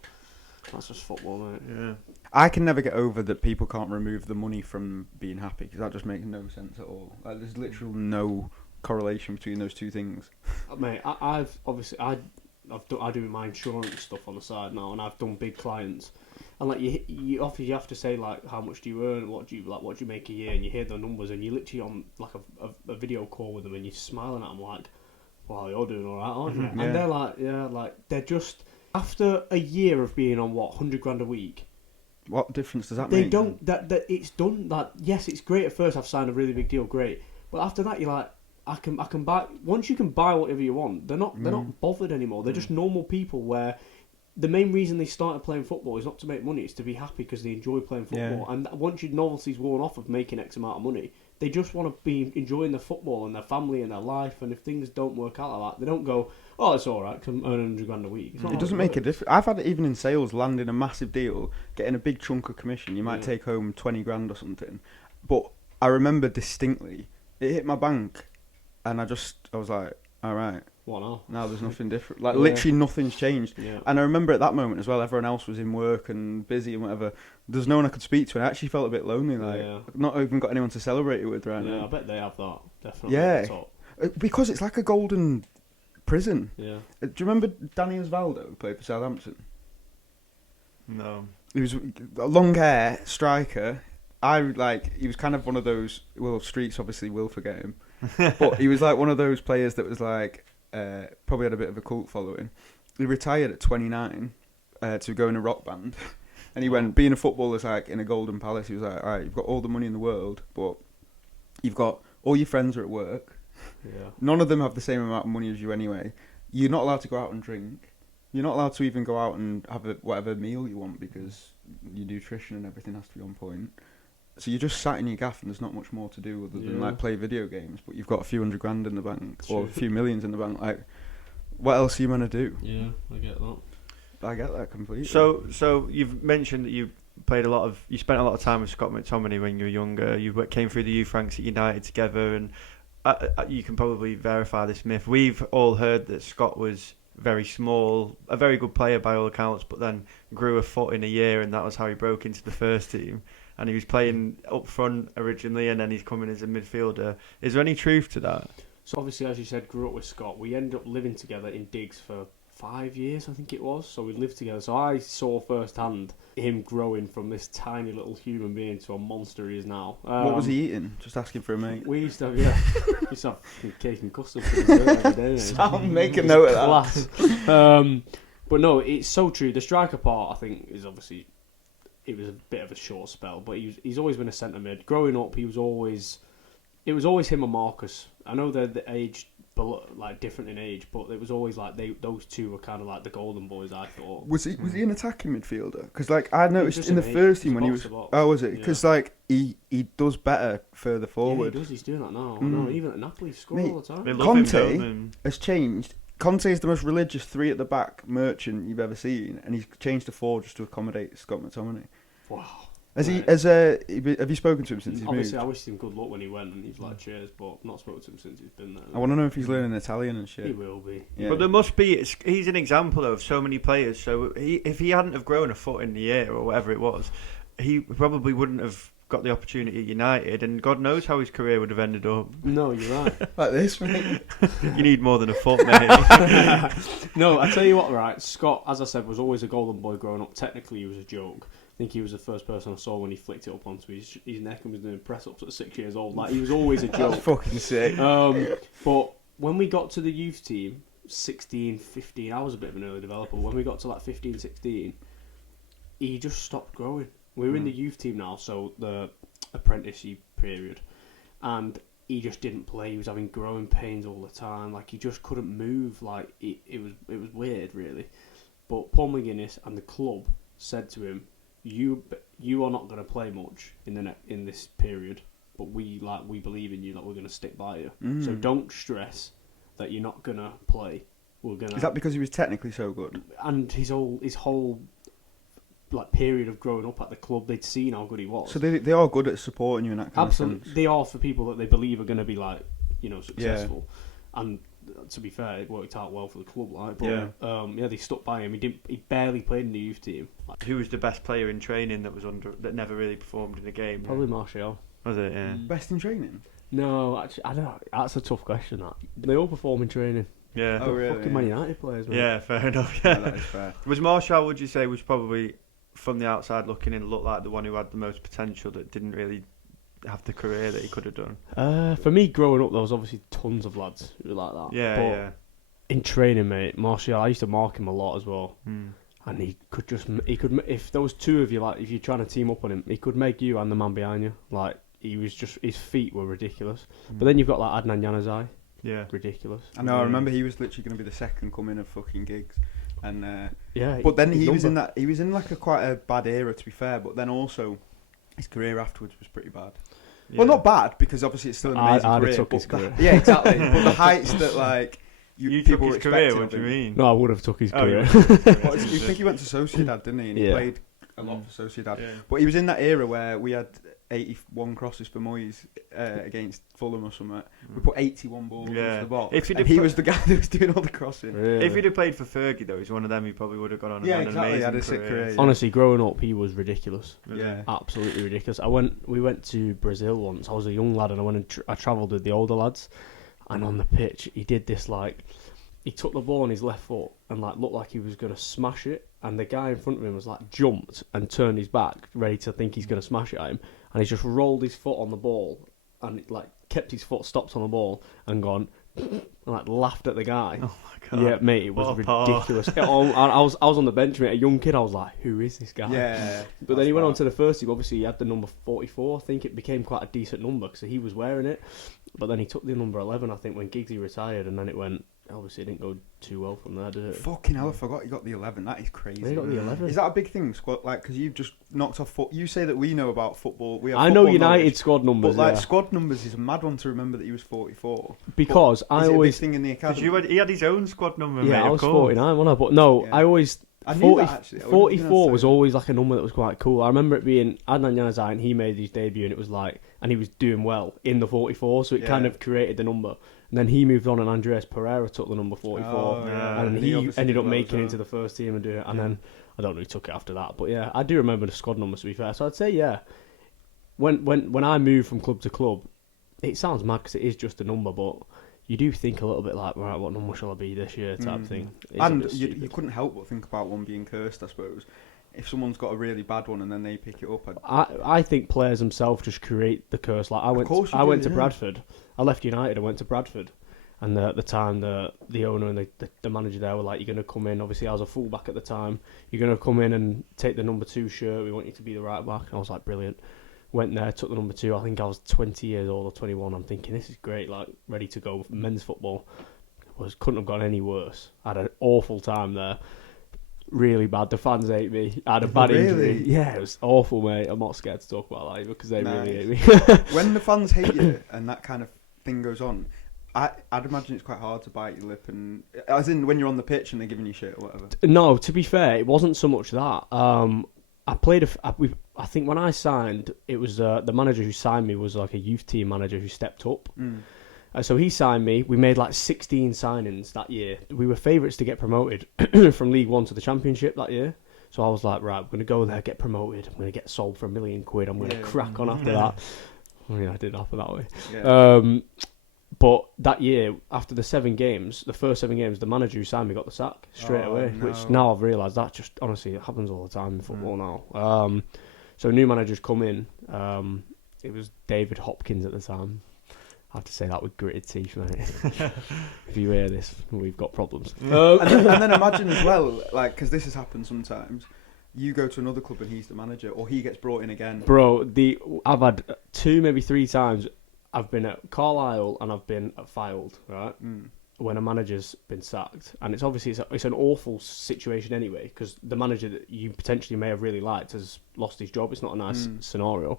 that's just football, mate. Yeah. I can never get over that people can't remove the money from being happy, because that just makes no sense at all. Like, there's literally no correlation between those two things. Mate, I do my insurance stuff on the side now, and I've done big clients. And like you have to say like how much do you earn, what do you make a year, and you hear the numbers, and you're literally on like a video call with them, and you're smiling at them like, "Wow, you're doing all right, aren't you?" Yeah. And they're like, "Yeah," like they're just after a year of being on what $100,000 a week. What difference does that They make? don't that it's done. That yes, it's great at first. I've signed a really big deal, great, but after that you're like, I can buy. Once you can buy whatever you want, they're not bothered anymore. They're just normal people where. The main reason they started playing football is not to make money, it's to be happy because they enjoy playing football. Yeah. And once your novelty's worn off of making X amount of money, they just want to be enjoying their football and their family and their life. And if things don't work out like that, they don't go, "Oh, it's all right, 'cause I'm earning $100,000 a week." It's not It how doesn't make a works. difference. I've had it even in sales, landing a massive deal, getting a big chunk of commission. You might Yeah. take home 20 grand or something. But I remember distinctly, it hit my bank, and I was like, all right, What now? now there's nothing different. Like, Yeah. literally nothing's changed. Yeah. And I remember at that moment as well, everyone else was in work and busy and whatever. There's no one I could speak to, and I actually felt a bit lonely. Like, Yeah. I've not even got anyone to celebrate it with right Yeah, I now. bet they have that. Definitely. Yeah. At the top. Because it's like a golden prison. Yeah. Do you remember Danny Osvaldo, who played for Southampton? No. He was a long hair striker. He was kind of one of those. Well, Streets obviously will forget him, but he was like one of those players that was like probably had a bit of a cult following. He retired at 29 to go in a rock band, and he went being a footballer's like in a golden palace. He was like, all right, you've got all the money in the world, but you've got all your friends are at work. Yeah. None of them have the same amount of money as you anyway. You're not allowed to go out and drink. You're not allowed to even go out and have whatever meal you want because your nutrition and everything has to be on point. So you're just sat in your gaff and there's not much more to do other than Yeah. like play video games. But you've got a few $100,000 in the bank or a True. few millions in the bank. Like, what else are you gonna do? Yeah, I get that. I get that completely. So you've mentioned that you spent a lot of time with Scott McTominay when you were younger. You came through the youth ranks at United together, and you can probably verify this myth. We've all heard that Scott was very small, a very good player by all accounts, but then grew a foot in a year, and that was how he broke into the first team. And he was playing up front originally, and then he's coming as a midfielder. Is there any truth to that? So obviously, as you said, grew up with Scott. We ended up living together in digs for 5 years, I think it was. So we lived together. So I saw firsthand him growing from this tiny little human being to a monster he is now. what was he eating? Just asking for a mate. We used to have, we used to have fucking cake and custard for dessert every day. Sam, make a note of that. Class. But no, it's so true. The striker part, I think, is obviously... It was a bit of a short spell, but he's always been a centre mid. Growing up, it was always him and Marcus. I know they're the age like different in age, but it was always like those two were kind of like the golden boys. I thought. Was he an attacking midfielder? Because like I noticed just in the an first eight. team when he He's was a box-to-box. oh was it? Because like he does better further forward. Yeah, he does. He's doing that now. Mm. No, even at Napoli, he scores Mate, all the time. They love him, Conte don't has changed. Conte is the most religious three at the back merchant you've ever seen, and he's changed to four just to accommodate Scott McTominay. Wow. Have you spoken to him since he's Obviously, moved? I wished him good luck when he went, and he's like, cheers, but I've not spoken to him since he's been there. I want to know if he's learning Italian and shit. He will be. Yeah. But there must be. He's an example of so many players. So if he hadn't have grown a foot in the year or whatever it was, he probably wouldn't have got the opportunity at United, and God knows how his career would have ended up. No, you're right. Like this, mate. You need more than a foot, mate. No, I tell you what, right? Scott, as I said, was always a golden boy growing up. Technically, he was a joke. I think he was the first person I saw when he flicked it up onto his neck and was doing press-ups at 6 years old. Like, he was always a That's joke. fucking sick. But when we got to the youth team, 16, 15, I was a bit of an early developer. When we got to like 15, 16, he just stopped growing. We're in the youth team now, so the apprenticeship period, and he just didn't play. He was having growing pains all the time. Like, he just couldn't move. Like, it was weird, really. But Paul McGuinness and the club said to him, "You are not going to play much in this period, but we believe in you. That we're going to stick by you. So don't stress that you're not going to play. We're gonna." Is that because he was technically so good? And his whole like period of growing up at the club, they'd seen how good he was. So they are good at supporting you in that kind of Absolutely, sense. they are for people that they believe are going to be like successful. Yeah. And to be fair, it worked out well for the club. Like, but they stuck by him. He barely played in the youth team. Like, Who was the best player in training that never really performed in the game? probably Martial. Was it? Yeah. Best in training? No, actually, I don't know. That's a tough question. That they all perform in training. Yeah. Oh, really? Fucking Man United players, man. Yeah, fair enough. Yeah, Yeah. that is fair. Was Martial, would you say, was probably from the outside looking in, looked like the one who had the most potential that didn't really have the career that he could have done? For me, growing up, there was obviously tons of lads who were like that. Yeah, but yeah. in training, mate, Martial, I used to mark him a lot as well. And he could if there was two of you, like if you're trying to team up on him, he could make you and the man behind you. Like, he was just, his feet were ridiculous. But then you've got like Adnan Januzaj. Yeah. Ridiculous. I know. I remember he was literally going to be the second coming of fucking Giggs, and Yeah. but then his he was in number. that. He was in like quite a bad era, to be fair. But then also, his career afterwards was pretty bad. Yeah. Well, not bad because obviously it's still an amazing I'd have career. took but his career. Yeah, exactly. But the heights that like You people took were his career, expecting what do of you him. mean? No, I would have took his Oh, career. Well, you think he went to Sociedad, didn't he? And he Yeah. played a lot for Sociedad. Yeah. But he was in that era where we had 81 crosses for Moyes against Fulham or something. We put 81 balls into Yeah. the box. If he'd And have he was the guy that was doing all the crossing. Really? If he'd have played for Fergie, though, he's one of them. He probably would have gone on Yeah, and had exactly, an had a amazing sick career, yeah. Honestly, growing up, he was ridiculous. Yeah. Absolutely ridiculous. We went to Brazil once. I was a young lad, and I travelled with the older lads. And on the pitch, he did this he took the ball on his left foot and looked like he was going to smash it. And the guy in front of him was jumped and turned his back, ready to think he's going to smash it at him. And he just rolled his foot on the ball and kept his foot stopped on the ball and gone and laughed at the guy. Oh my god! Yeah, mate, it was What a par. ridiculous. I was on the bench, mate, a young kid. I was like, who is this guy? Yeah. But then he went on to the first team. Obviously, he had the number 44. I think it became quite a decent number because he was wearing it. But then he took the number 11, I think, when Giggsy retired, and then it went. Obviously, it didn't go too well from there, did it? Fucking hell, I forgot you got the 11. That is crazy. They got the 11. Is that a big thing, squad? Because you've just knocked off foot. You say that we know about football. We have I know football United knowledge, squad numbers, but yeah. squad numbers is a mad one to remember that he was 44. Because But is it a big thing in the academy. He had his own squad number, mate. Yeah, I of was course. 49, wasn't I? But no, Yeah. I always. I knew 40, that, actually. I wouldn't have been able to 44 say was that. always a number that was quite cool. I remember it being Adnan Januzaj, and he made his debut, and it was and he was doing well in the 44, so it kind Yeah. of created the number. And then he moved on, and Andreas Pereira took the number 44, Oh, yeah. and he obviously ended did up well as making it well. into the first team and doing it. And Yeah. then I don't know, he took it after that, but yeah, I do remember the squad numbers, to be fair. So I'd say yeah. When I move from club to club, it sounds mad because it is just a number, but you do think a little bit like, right, what number shall I be this year, type thing. It's a And bit you stupid. couldn't help but think about one being cursed, I suppose. If someone's got a really bad one and then they pick it up, I think players themselves just create the curse. Like I went to yeah. Bradford. I left United. I went to Bradford, and at the time the owner and the manager there were like, "You're going to come in." Obviously, I was a fullback at the time. You're going to come in and take the number 2 shirt. We want you to be the right back. And I was like, brilliant. Went there, took the number 2. I think I was 20 years old or 21. I'm thinking, this is great, like, ready to go. Men's football couldn't have gone any worse. I had an awful time there. Really bad. The fans hate me. I had a bad injury. Yeah, it was awful, mate. I'm not scared to talk about that either because they really hate me. When the fans hate you and that kind of thing goes on, I'd imagine it's quite hard to bite your lip, and as in when you're on the pitch and they're giving you shit or whatever. No, to be fair, it wasn't so much that. I played. I think when I signed, it was the manager who signed me was like a youth team manager who stepped up. So he signed me. We made like 16 signings that year. We were favourites to get promoted from League One to the Championship that year. So I was like, right, I'm going to go there, get promoted. I'm going to get sold for £1 million. I'm going to crack on after that. I mean, I didn't happen that way. Yeah. But that year, after the 7 games, the first 7 games, the manager who signed me got the sack straight away. No. Which now I've realised that just, honestly, it happens all the time in football now. So new managers come in. It was David Hopkins at the time. I have to say that with gritted teeth, mate. If you hear this, we've got problems. And then imagine as well, like, because this has happened sometimes, you go to another club and he's the manager, or he gets brought in again. Bro, I've had 2, maybe 3 times. I've been at Carlisle and I've been at Fylde, right? When a manager's been sacked, and it's obviously it's an awful situation anyway, because the manager that you potentially may have really liked has lost his job. It's not a nice scenario,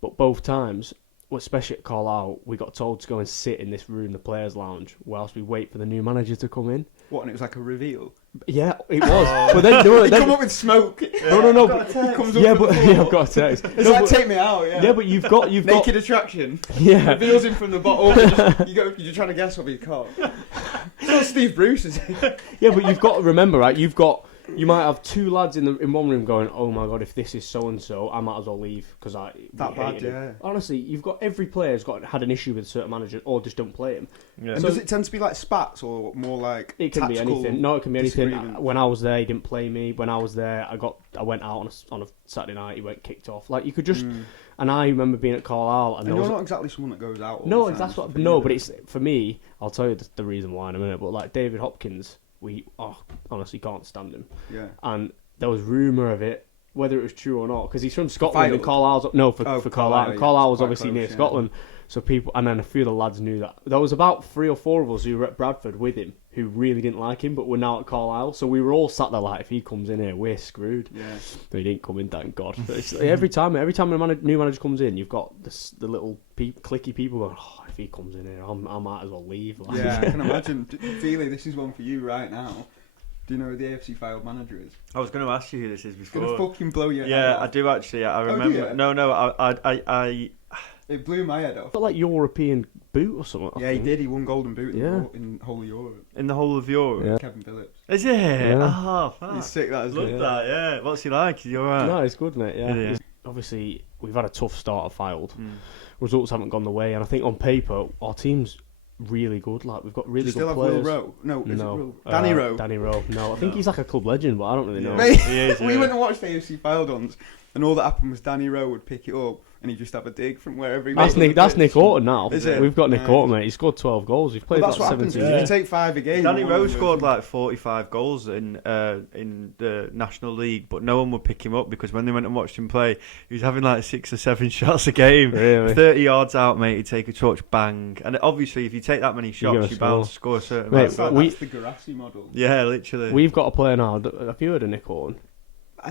but both times, especially at Carlisle, we got told to go and sit in this room, the players' lounge, whilst we wait for the new manager to come in. What? And it was like a reveal. Yeah, it was. But then he come up with smoke. No. But he comes up I've got a text. It's like, take me out. Yeah. Yeah, but you've got naked attraction. Yeah, reveals him from the bottle. You're trying to guess what he can't. It's not Steve Bruce, is it? Yeah, but you've got to remember, right? You might have 2 lads in one room going, "Oh my god, if this is so and so, I might as well leave because that bad." Yeah. Honestly, you've got every player's had an issue with a certain manager, or just don't play him. Yeah. And does it tend to be like spats or more like? It can be anything. No, it can be anything. When I was there, he didn't play me. When I was there, I went out on a Saturday night. He went kicked off. Like you could just. And I remember being at Carlisle, and you're not exactly someone that goes out. No, that's what. No, but it's for me. I'll tell you the reason why in a minute. But like David Hopkins. We honestly can't stand him. Yeah. And there was rumour of it, whether it was true or not, because he's from Scotland. And Carlisle's for Carlisle. Carlisle was obviously near Scotland, so people. And then a few of the lads knew that. There was about 3 or 4 of us who were at Bradford with him who really didn't like him, but were now at Carlisle. So we were all sat there like, if he comes in here, we're screwed. Yeah. But he didn't come in, thank God. every time a new manager comes in, you've got the little clicky people going, oh, if he comes in here, I might as well leave. Like, yeah, I can imagine. Feely, this is one for you right now. Do you know who the AFC Fylde manager is? I was going to ask you who this is before. It's going to fucking blow your head off. Yeah, I do actually. I remember. No, it blew my head off. Felt like European boot or something. Yeah, he did. He won Golden Boot in the whole of Europe. In the whole of Europe? Yeah. Kevin Phillips. Is it? Yeah. Oh, fuck. He's sick, that, isn't Love that, yeah. What's he like? Is he alright? No, he's good, mate, yeah. Obviously, we've had a tough start at Fylde. Results haven't gone the way, and I think on paper, our team's really good. Like, we've got really good players. Will Rowe? No. Danny Rowe? Danny Rowe. No, I think he's like a club legend, but I don't really know. Mate, he is, we went and watched the AFC Fylde once, and all that happened was Danny Rowe would pick it up, and he'd just have a dig from wherever he was. That's Nick Orton now. Is it? We've got Nick Orton, mate. He scored 12 goals. He's played that's like what 17 happens. If you take 5 a game. Danny Rowe scored like 45 goals in the National League, but no one would pick him up because when they went and watched him play, he was having like 6 or 7 shots a game. Really? 30 yards out, mate. He'd take a touch, bang. And obviously, if you take that many shots, you're bound to score a certain amount. That's the Garassi model. Yeah, literally. We've got a player now. Have you heard of Nick Orton?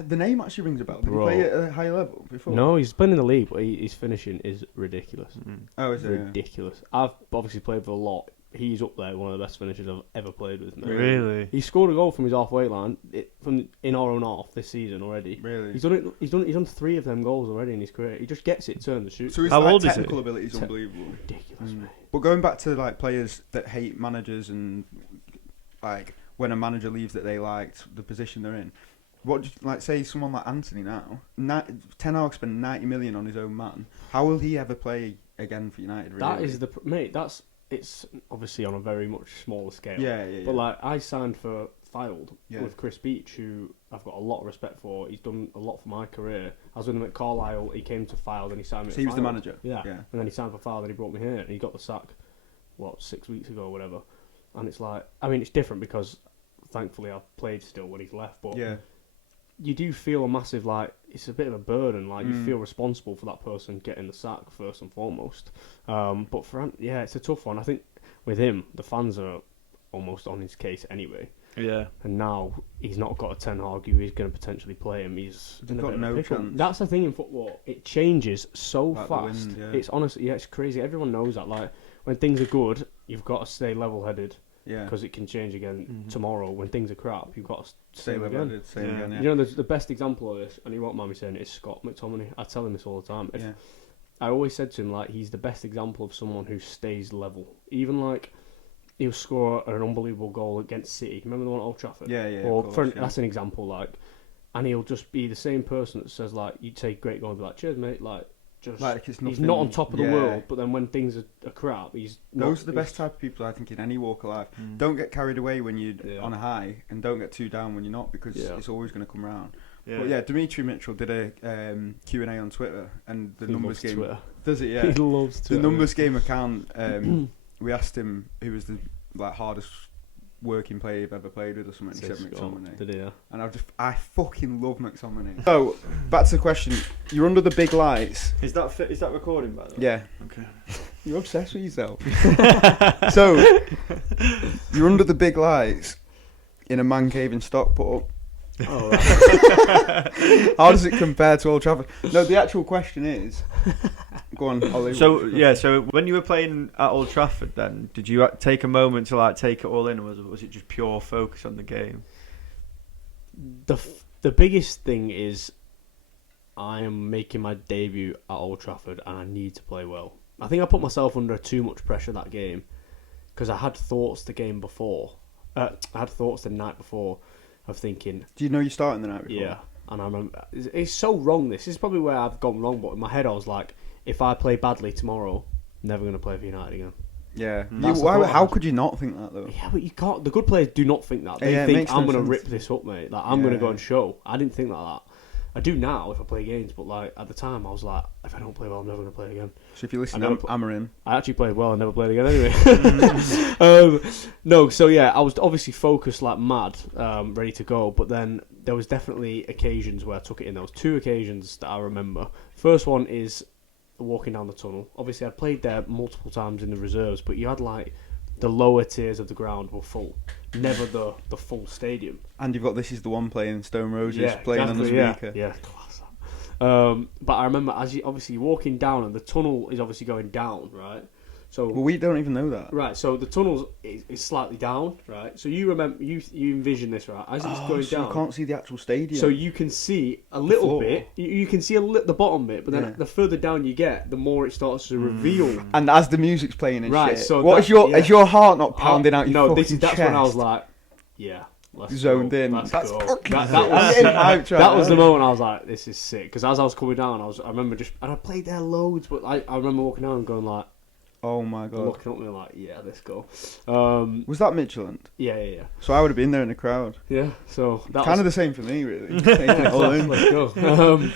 The name actually rings a bell. Did he play at a high level before? No, he's playing in the league, but his finishing is ridiculous. Oh, is it? Ridiculous. Yeah. I've obviously played with a lot. He's up there, one of the best finishers I've ever played with. Mate. Really? He scored a goal from his halfway line in our own half this season already. Really? He's done 3 of them goals already in his career. He just gets it, turns the shoot. So his technical ability is unbelievable. Ridiculous, mate. But going back to like players that hate managers and like when a manager leaves that they liked the position they're in. What, like, say someone like Anthony now, Ten Hag spent 90 million on his own man. How will he ever play again for United? Really? That is mate. It's obviously on a very much smaller scale. Yeah. But like, I signed for Fylde with Chris Beach, who I've got a lot of respect for. He's done a lot for my career. I was with him at Carlisle. He came to Fylde and he signed me. So he was the manager. Yeah. And then he signed for Fylde and he brought me here and he got the sack. 6 weeks ago or whatever. And it's like, I mean, it's different because thankfully I've played still when he's left. But you do feel a massive, like, it's a bit of a burden. Like, you feel responsible for that person getting the sack first and foremost. But for yeah, it's a tough one. I think with him, the fans are almost on his case anyway. Yeah. And now he's not got a Ten Hag who is going to potentially play him. He's They've got no chance. That's the thing in football. It changes so Like fast. the wind, It's honestly, it's crazy. Everyone knows that. Like, when things are good, you've got to stay level-headed. Yeah. Because it can change again tomorrow. When things are crap, you've got to Stay level-headed. Again, yeah. You know, the best example of this, and he won't mind me saying it, is Scott McTominay. I tell him this all the time. I always said to him, like, he's the best example of someone who stays level. Even, like, he'll score an unbelievable goal against City. Remember the one at Old Trafford? Yeah. Or Course, that's an example, like, and he'll just be the same person that says, like, you take great goal and be like, cheers, mate, like, just like it's he's not on top of the world, but then when things are crap, he's those are the best type of people, I think, in any walk of life. Don't get carried away when you're on a high, and don't get too down when you're not, because it's always going to come around. Yeah. But yeah, Dimitri Mitchell did a Q&A on Twitter, and the numbers game Twitter. Does it? Yeah, he loves Twitter. The numbers game account. We asked him who was the hardest working player you've ever played with or something. He said McTominay. Did he? Yeah. And I fucking love McTominay. So back to the question. You're under the big lights. Is that recording, by the way? Yeah. Okay. You're obsessed with yourself. So you're under the big lights in a man cave in Stockport. Oh, right. How does it compare to Old Trafford? No, the actual question is. Go on, Ollie. So when you were playing at Old Trafford, then did you take a moment to like take it all in, or was it just pure focus on the game? The biggest thing is I am making my debut at Old Trafford and I need to play well. I think I put myself under too much pressure that game because I had thoughts the game before. I had thoughts the night before of thinking. Do you know you're starting the night before? Yeah, and I remember it's so wrong. This is probably where I've gone wrong. But in my head, I was like, if I play badly tomorrow, I'm never going to play for United again. Yeah. How could you not think that though? Yeah, but you can't. The good players do not think that. They think I'm going to rip this up, mate. Like I'm going to go and show. I didn't think like that. I do now if I play games, but like at the time I was like, if I don't play well, I'm never going to play again. So if you listen, I'm in. I actually played well and never played again anyway. No, so yeah, I was obviously focused like mad, ready to go. But then there was definitely occasions where I took it in. There was two occasions that I remember. First one is walking down the tunnel. Obviously, I'd played there multiple times in the reserves, but you had like the lower tiers of the ground were full, never the full stadium. And you've got This Is the One playing Stone Roses playing on the speaker. Yeah, class. But I remember as you obviously walking down, and the tunnel is obviously going down, right? So well, we don't even know that. Right, so the tunnel is slightly down, right? So you remember you envision this, right? As it's going down, you can't see the actual stadium. So you can see a little bit. You can see the bottom bit, but then the further down you get, the more it starts to reveal. And as the music's playing and right, shit, so is your heart not pounding out your fucking chest? That's when I was like, yeah. Zoned go. in. Let's That's go. fucking That was the moment I was like, this is sick. Because as I was coming down, I remember and I played there loads, but I remember walking down and going like, oh my god, looking up and like, yeah, let's go. Was that Midtjylland? Yeah. So I would have been there in the crowd. Yeah, so that kind of the same for me, really. Let's go.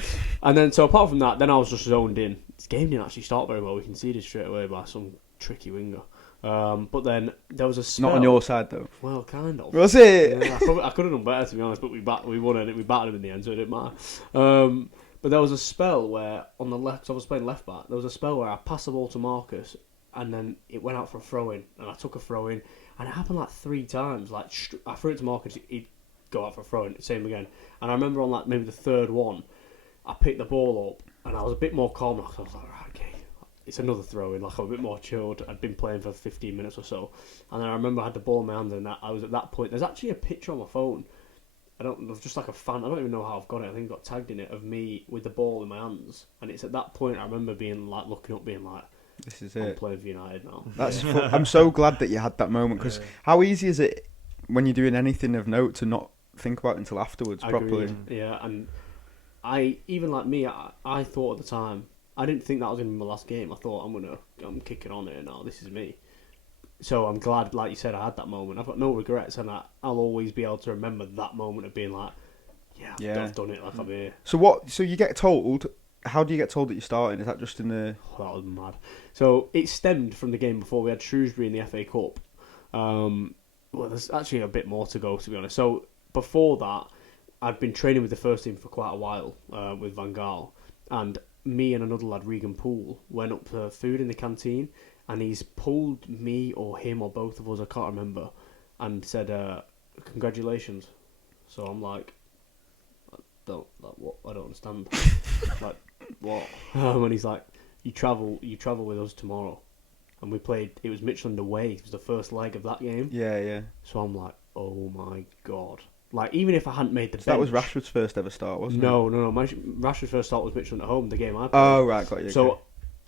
And then, so apart from that, then I was just zoned in. This game didn't actually start very well. We conceded straight away by some tricky winger. But then there was a spell. Not on your side though. Well, kind of. Was it? Yeah, I could have done better, to be honest. But we won it. We battered him in the end, so it didn't matter. But there was a spell where on the left, because I was playing left back. There was a spell where I passed the ball to Marcus, and then it went out for a throw in, and I took a throw in, and it happened like 3 times. Like I threw it to Marcus, he'd go out for a throw in, same again. And I remember on like maybe the third one, I picked the ball up, and I was a bit more calm. I was like, right, okay. It's another throw in, like I'm a bit more chilled. I'd been playing for 15 minutes or so, and then I remember I had the ball in my hand, and I was at that point. There's actually a picture on my phone. I don't know, just like a fan. I don't even know how I've got it. I think I got tagged in it of me with the ball in my hands, and it's at that point I remember being like looking up, being like, "This is I'm it. playing for United now." I'm so glad that you had that moment, because how easy is it when you're doing anything of note to not think about it until afterwards properly? Agree. Yeah, and I thought at the time. I didn't think that was going to be my last game. I thought I'm kicking on here now. This is me. So I'm glad, like you said, I had that moment. I've got no regrets, and I'll always be able to remember that moment of being like, I've done it. Like I'm here. So you get told. How do you get told that you're starting? Is that just in the? Oh, that was mad. So it stemmed from the game before. We had Shrewsbury in the FA Cup. Well, there's actually a bit more to go, to be honest. So before that, I'd been training with the first team for quite a while with Van Gaal, and me and another lad, Regan Poole, went up for food in the canteen, and he's pulled me or him or both of us, I can't remember, and said, "Congratulations." So I'm like, what? I don't understand. Like, what? And he's like, you travel with us tomorrow. And we played, it was Midtjylland away. It was the first leg of that game. Yeah. So I'm like, oh my God. Like, even if I hadn't made the bench. That was Rashford's first ever start, wasn't it? No. Rashford's first start was Midtjylland at home, the game I played. Oh, right, got you. So, okay.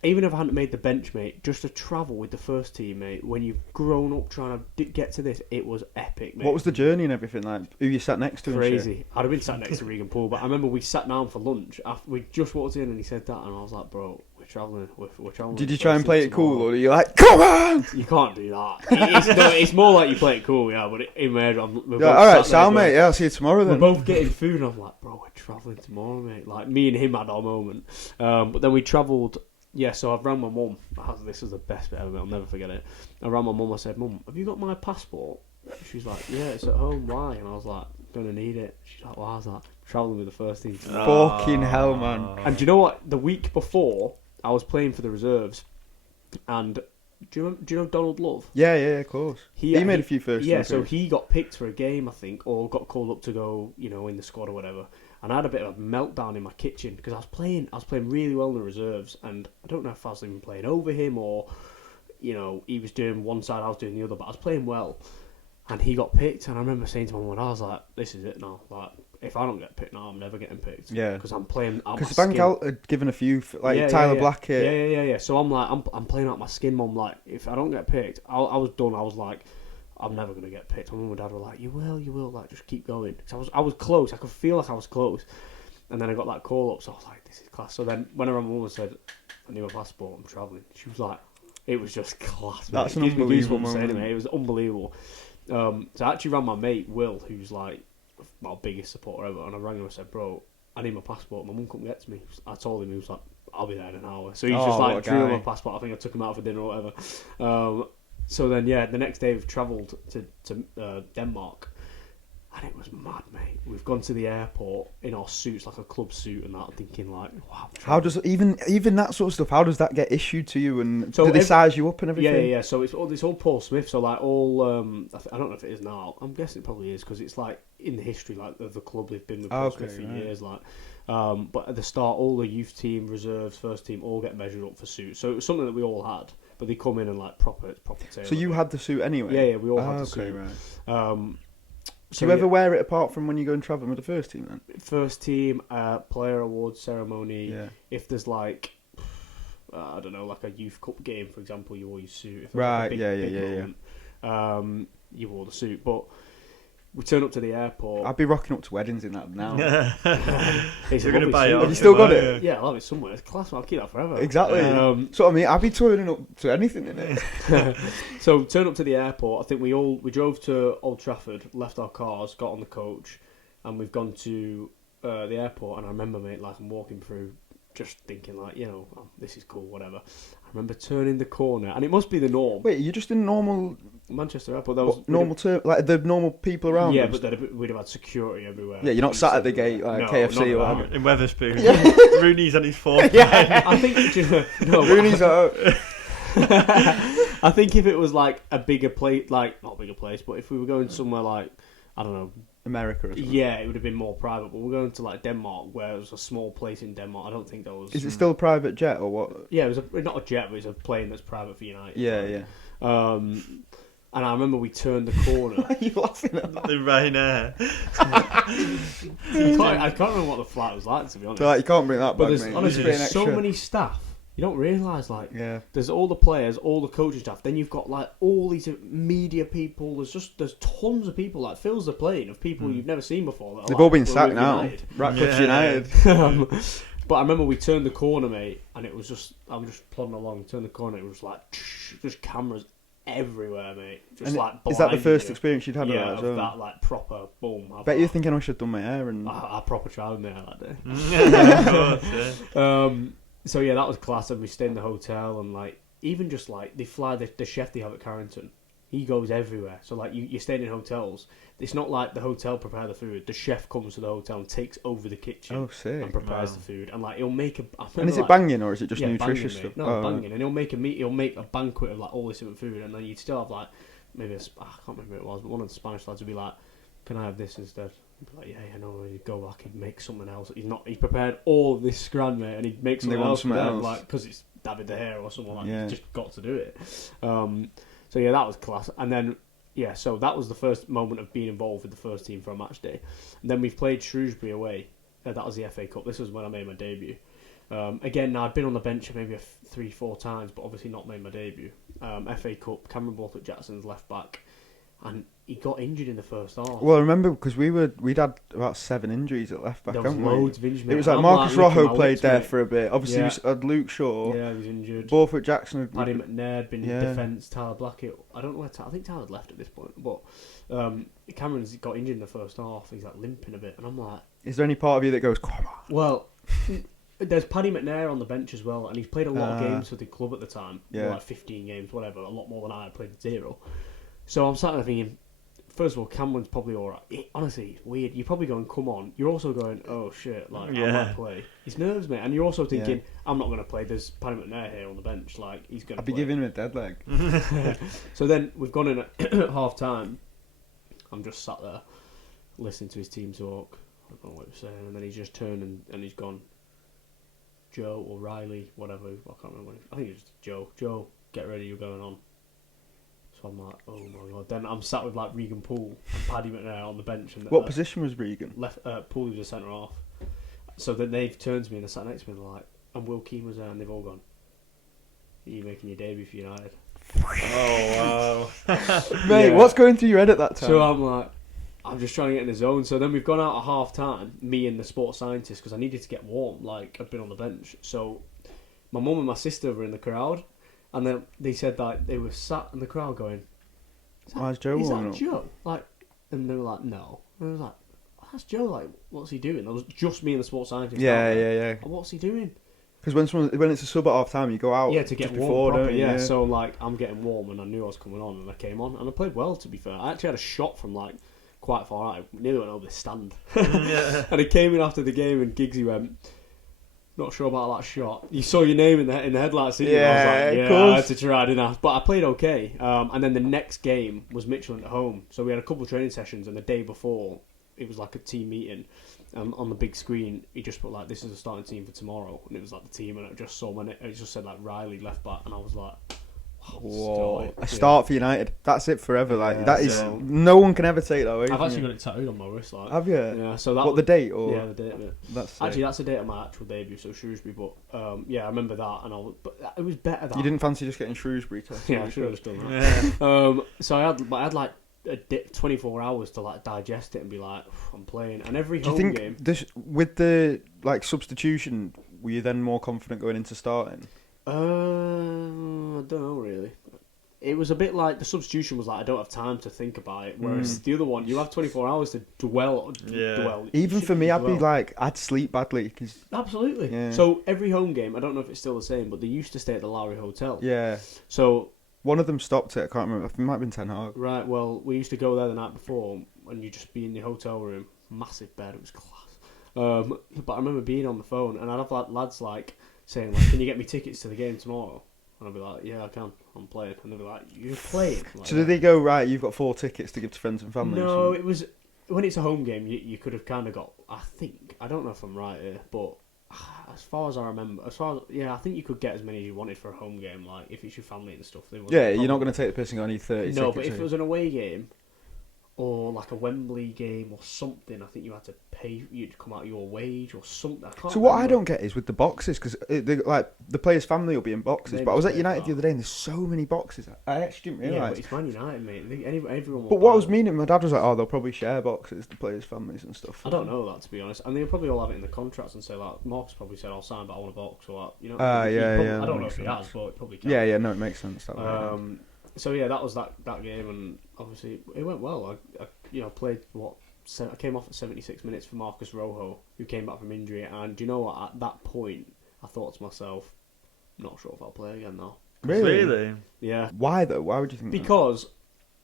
even if I hadn't made the bench, mate, just to travel with the first team, mate, when you've grown up trying to get to this, it was epic, mate. What was the journey and everything like? Who you sat next to? Crazy. And shit? I'd have been sat next to Regan Poole, but I remember we sat down for lunch. After we just walked in and he said that, and I was like, bro, we're travelling. We're travelling. Did you try and play it cool, or are you like, come on? You can't do that. It's more like you play it cool, yeah, but in my head, Yeah, alright, sound, mate. Yeah, I'll see you tomorrow then. We're both getting food, and I'm like, bro, we're travelling tomorrow, mate. Like, me and him had our moment. But then we travelled. Yeah, so I've rang my mum. This was the best bit ever. I'll never forget it. I rang my mum. I said, "Mum, have you got my passport?" She's like, "Yeah, it's at home. Why?" And I was like, "Gonna need it." She's like, "Why is that?" Travelling with the first team. Fucking hell, man. And do you know what? The week before, I was playing for the reserves, and do you know Donald Love? Yeah, of course. He made a few first. Yeah, so he got picked for a game, I think, or got called up to go, in the squad or whatever. And I had a bit of a meltdown in my kitchen because I was playing really well in the reserves, and I don't know if I was even playing over him or, he was doing one side, I was doing the other, but I was playing well. And he got picked, and I remember saying to my mum, I was like, "This is it now. Like, if I don't get picked now, I'm never getting picked." Yeah, because I'm playing out my Because skin. Van Gaal had given a few, Tyler Blackett. Yeah. So I'm like, I'm playing out my skin, mum. Like, if I don't get picked, I was done. I was like, I'm never gonna get picked. My mum and dad were like, you will. Like, just keep going. So I was close. I could feel like I was close. And then I got that call up, so I was like, this is class. So then when my mum said, I need my passport, I'm travelling, she was like, it was just class. Mate. That's an unbelievable moment. It was unbelievable. So I actually rang my mate Will, who's like my biggest supporter ever, and I rang him and said, bro, I need my passport. My mum couldn't get to me. I told him, he was like, I'll be there in an hour. So he just like drew my passport. I think I took him out for dinner or whatever. So then, the next day we've travelled to Denmark. And it was mad, mate. We've gone to the airport in our suits, like a club suit, and that, thinking like, wow. How does even that sort of stuff? How does that get issued to you? And do they size you up and everything? Yeah. So it's all Paul Smith. So like all, I don't know if it is now. I'm guessing it probably is because it's like in the history like of the club they've been with Paul Smith for years. Like, but at the start, all the youth team, reserves, first team, all get measured up for suits. So it was something that we all had, but they come in and like proper tailor. So you had the suit anyway? Yeah, we all had the suit. Right. So you ever wear it apart from when you go and travel with the first team then? First team, player awards ceremony. Yeah. If there's like, I don't know, like a youth cup game, for example, you wore your suit. If right, like yeah. You wore the suit. But we turn up to the airport. I'd be rocking up to weddings in that now. You're going to buy it. Have you still got it? Yeah, I'll have it somewhere. It's class, I'll keep that forever. Exactly. So I mean, I'd be turning up to anything in it. So turn up to the airport. I think we drove to Old Trafford, left our cars, got on the coach, and we've gone to the airport. And I remember, mate, like I'm walking through, just thinking like, this is cool, whatever. I remember turning the corner, and it must be the norm. Wait, you're just in normal Manchester Airport. That was normal like the normal people around. Yeah, but we'd have had security everywhere. Yeah, you're not sat at the gate like KFC or in Wetherspoon. Rooney's on his fourth. I think Rooney's out. I think if it was like a bigger place, like not a bigger place, but if we were going somewhere like, I don't know, America or something. Yeah, it would have been more private. But we're going to like Denmark, where it was a small place in Denmark. I don't think there was. Is it still a private jet or what? Yeah, it was not a jet, but it's a plane that's private for United. Yeah. And I remember we turned the corner. Why are you laughing at that? The Ryanair. I can't remember what the flight was like, to be honest. So, like, you can't bring that back, mate. Honestly, there's so many staff. You don't realise, like, there's all the players, all the coaching staff. Then you've got like all these media people. There's tons of people. Like fills the plane of people you've never seen before. They've all been sacked now. Radcliffe United. But I remember we turned the corner, mate, and it was I'm just plodding along. Turned the corner, it was like just cameras everywhere, mate. Just like is that the first experience you'd had of that? Yeah, of that like proper boom. Bet you're thinking I should have done my hair and I proper tried my hair that day. Yeah, of course, yeah. So yeah, that was class. And we stayed in the hotel, and like even just like they fly the chef they have at Carrington. He goes everywhere. So like you're staying in hotels. It's not like the hotel prepare the food. The chef comes to the hotel and takes over the kitchen Oh, sick. and prepares the food. And like he'll make a. And is it banging or is it just nutritious banging, stuff? No, banging. And he'll make a banquet of like all this different food, and then you'd still have like maybe I can't remember who it was, but one of the Spanish lads would be like, "Can I have this instead?" I'd be like, "Yeah, no." He'd go back, he'd make something else. He's prepared all of this scran, mate, and he'd make something else for them, like because it's David De Gea or someone like he's just got to do it. So yeah, that was class. And then so that was the first moment of being involved with the first team for a match day. And then we've played Shrewsbury away. That was the FA Cup. This was when I made my debut. Again, I'd been on the bench maybe 3-4 times, but obviously not made my debut. FA Cup, Cameron Borthwick-Jackson's left back, and he got injured in the first half. Well, I remember because we'd had about 7 injuries at left back. There was loads of injuries. It was like Marcus Rojo played there for a bit. Obviously, Yeah. we had Luke Shaw. Yeah, he was injured. Borthwick-Jackson. Paddy McNair had been in defence. Tyler Blackett. I don't know where. I think Tyler had left at this point, but Cameron's got injured in the first half. He's like limping a bit, and I'm like, is there any part of you that goes, "Come on"? well. There's Paddy McNair on the bench as well, and he's played a lot of games for the club at the time. Like 15 games, whatever, a lot more than I had played 0. So I'm sat there thinking, first of all, Cameron's probably alright. Honestly, it's weird. You're probably going, come on. You're also going, oh shit, like, I might play. His nerves, mate. And you're also thinking, I'm not going to play. There's Paddy McNair here on the bench. Like, he's going to I'd be giving him a dead leg. So then we've gone in at half time. I'm just sat there listening to his team talk. I don't know what he was saying. And then he's just turned and he's gone, Joe or Riley, whatever, I can't remember. I think it was Joe. Joe, get ready, you're going on. So I'm like, oh my god. Then I'm sat with like Regan Poole and Paddy McNair on the bench. And what position was Regan? Left. Poole was a centre half. So then they've turned to me and they're sat next to me and they're like, and Will Keane was there, and they've all gone, are you making your debut for United? Oh wow, mate! What's going through your head at that time? So I'm like, I'm just trying to get in the zone. So then we've gone out at half time, me and the sports scientist, because I needed to get warm. Like, I'd been on the bench. So my mum and my sister were in the crowd, and then they said that they were sat in the crowd going, why is Joe warming up? Joe? Like, and they were like, no. And I was like, that's Joe. Like, what's he doing? It was just me and the sports scientist. Yeah. What's he doing? Because when it's a sub at half time, you go out. Yeah, to get just warm. Before, Proper, don't you? So like, I'm getting warm, and I knew I was coming on, and I came on, and I played well. To be fair, I actually had a shot from like quite far out. I nearly went over the stand. And he came in after the game, and Giggsy went, not sure about that shot. You saw your name in the headlights, didn't you? Yeah, I was like, of course. I had to try, didn't I? But I played okay. And then the next game was Mitchell at home. So we had a couple of training sessions, and the day before, it was like a team meeting. On the big screen, he just put like, this is the starting team for tomorrow. And it was like the team, and it just saw it just said like Riley left back, and I was like, whoa, a start for United. That's it forever. Like that is so no one can ever take that away. I've actually got it tattooed on my wrist. Like, have you? Yeah. So that the date or the date of it. That's actually that's the date of my actual debut. So Shrewsbury, but I remember that, and but it was better that you didn't fancy just getting Shrewsbury test. Yeah, I should have done that. yeah. So I had like 24 hours to like digest it and be like, I'm playing. And every Do you home think game. this with the like substitution, were you then more confident going into starting? I don't know really. It was a bit like the substitution was like, I don't have time to think about it. Whereas the other one, you have 24 hours to dwell. Even for me, I'd be like, I'd sleep badly. Cause, absolutely. Yeah. So every home game, I don't know if it's still the same, but they used to stay at the Lowry Hotel. Yeah. So one of them stopped it. I can't remember. It might have been Ten Hag. right. Well, we used to go there the night before, and you just be in the hotel room, massive bed. It was class. But I remember being on the phone, and I'd have like lads like saying, like, "Can you get me tickets to the game tomorrow?" And I'd be like, "Yeah, I can. I'm playing." And they'd be like, "You're playing?" Like, So did they go, right, you've got 4 tickets to give to friends and family? No, it was when it's a home game. You could have kind of got. I don't know if I'm right here, but as far as I remember, I think you could get as many as you wanted for a home game. Like if it's your family and stuff. Yeah, you're not going to take the piss and go, I need 30 No, tickets. but if it was an away game or like a Wembley game or something, I think you had to pay. You'd come out of your wage or something. So what I don't get is with the boxes, because like the players' family will be in boxes. But I was at United the other day, and there's so many boxes. I actually didn't realise. Yeah, but it's Man United, mate. Everyone. But what I was meaning, my dad was like, "Oh, they'll probably share boxes, the players' families and stuff." I don't know that, to be honest, and they'll probably all have it in the contracts and say like, Mark's probably said, "I'll sign, but I want a box," or like, you know. Yeah. I don't know if he has, but it probably can. Yeah. No, it makes sense. That way. So yeah, that was that game, and obviously it went well. I played I came off at 76 minutes for Marcus Rojo, who came back from injury, and do you know what? At that point, I thought to myself, I'm not sure if I'll play again now. Really? Yeah. Why though? Why would you think? Because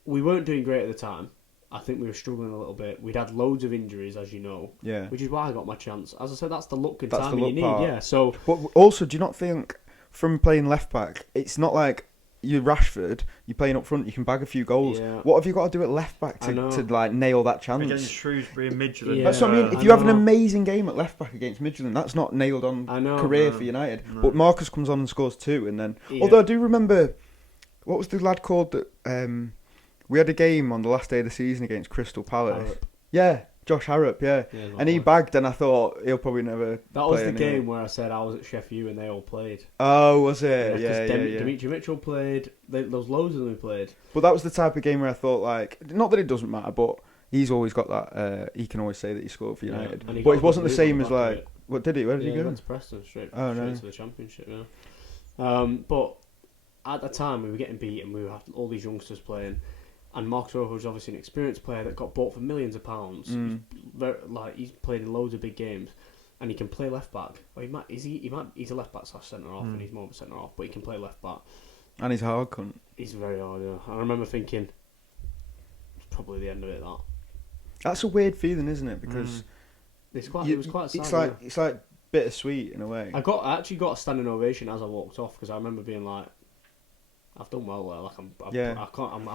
we weren't doing great at the time. I think we were struggling a little bit. We'd had loads of injuries, as you know. Yeah. Which is why I got my chance. As I said, that's the luck and That's timing the you need. luck part. Yeah. So. But also, do you not think from playing left back, it's not like you're Rashford, you're playing up front, you can bag a few goals. Yeah. What have you got to do at left back to like nail that chance? Against Shrewsbury and Midtjylland. Yeah. That's what I mean. If you have an amazing game at left back against Midtjylland, that's not nailed on career for United. No. But Marcus comes on and scores 2, and then. Yeah. Although I do remember, what was the lad called that? We had a game on the last day of the season against Crystal Palace. Harrop. Yeah, Josh Harrop. Yeah, and he bagged, and I thought he'll probably never. That was play the anyway. game where I said I was at Sheffield and they all played. Oh, was it? Yeah, Dimitri Mitchell played. There was loads of them who played. But that was the type of game where I thought, like, not that it doesn't matter, but he's always got that. He can always say that he scored for United. And he But got it wasn't a the good same move as on the back of like. What did he? Where did he He go? went to Preston straight Oh, no. to the Championship. Yeah. But at the time we were getting beat and we had all these youngsters playing. And Marcus Rojo was obviously an experienced player that got bought for millions of pounds. He's played in loads of big games, and he can play left back. Well, he's a left back / centre half, and he's more of a centre half, but he can play left back. And he's hard, cunt. He's very hard. Yeah. I remember thinking, it's probably the end of it. That That's a weird feeling, isn't it? Because it was quite sad. it's like bittersweet in a way. I actually got a standing ovation as I walked off because I remember being like, I've done well there. Like I'm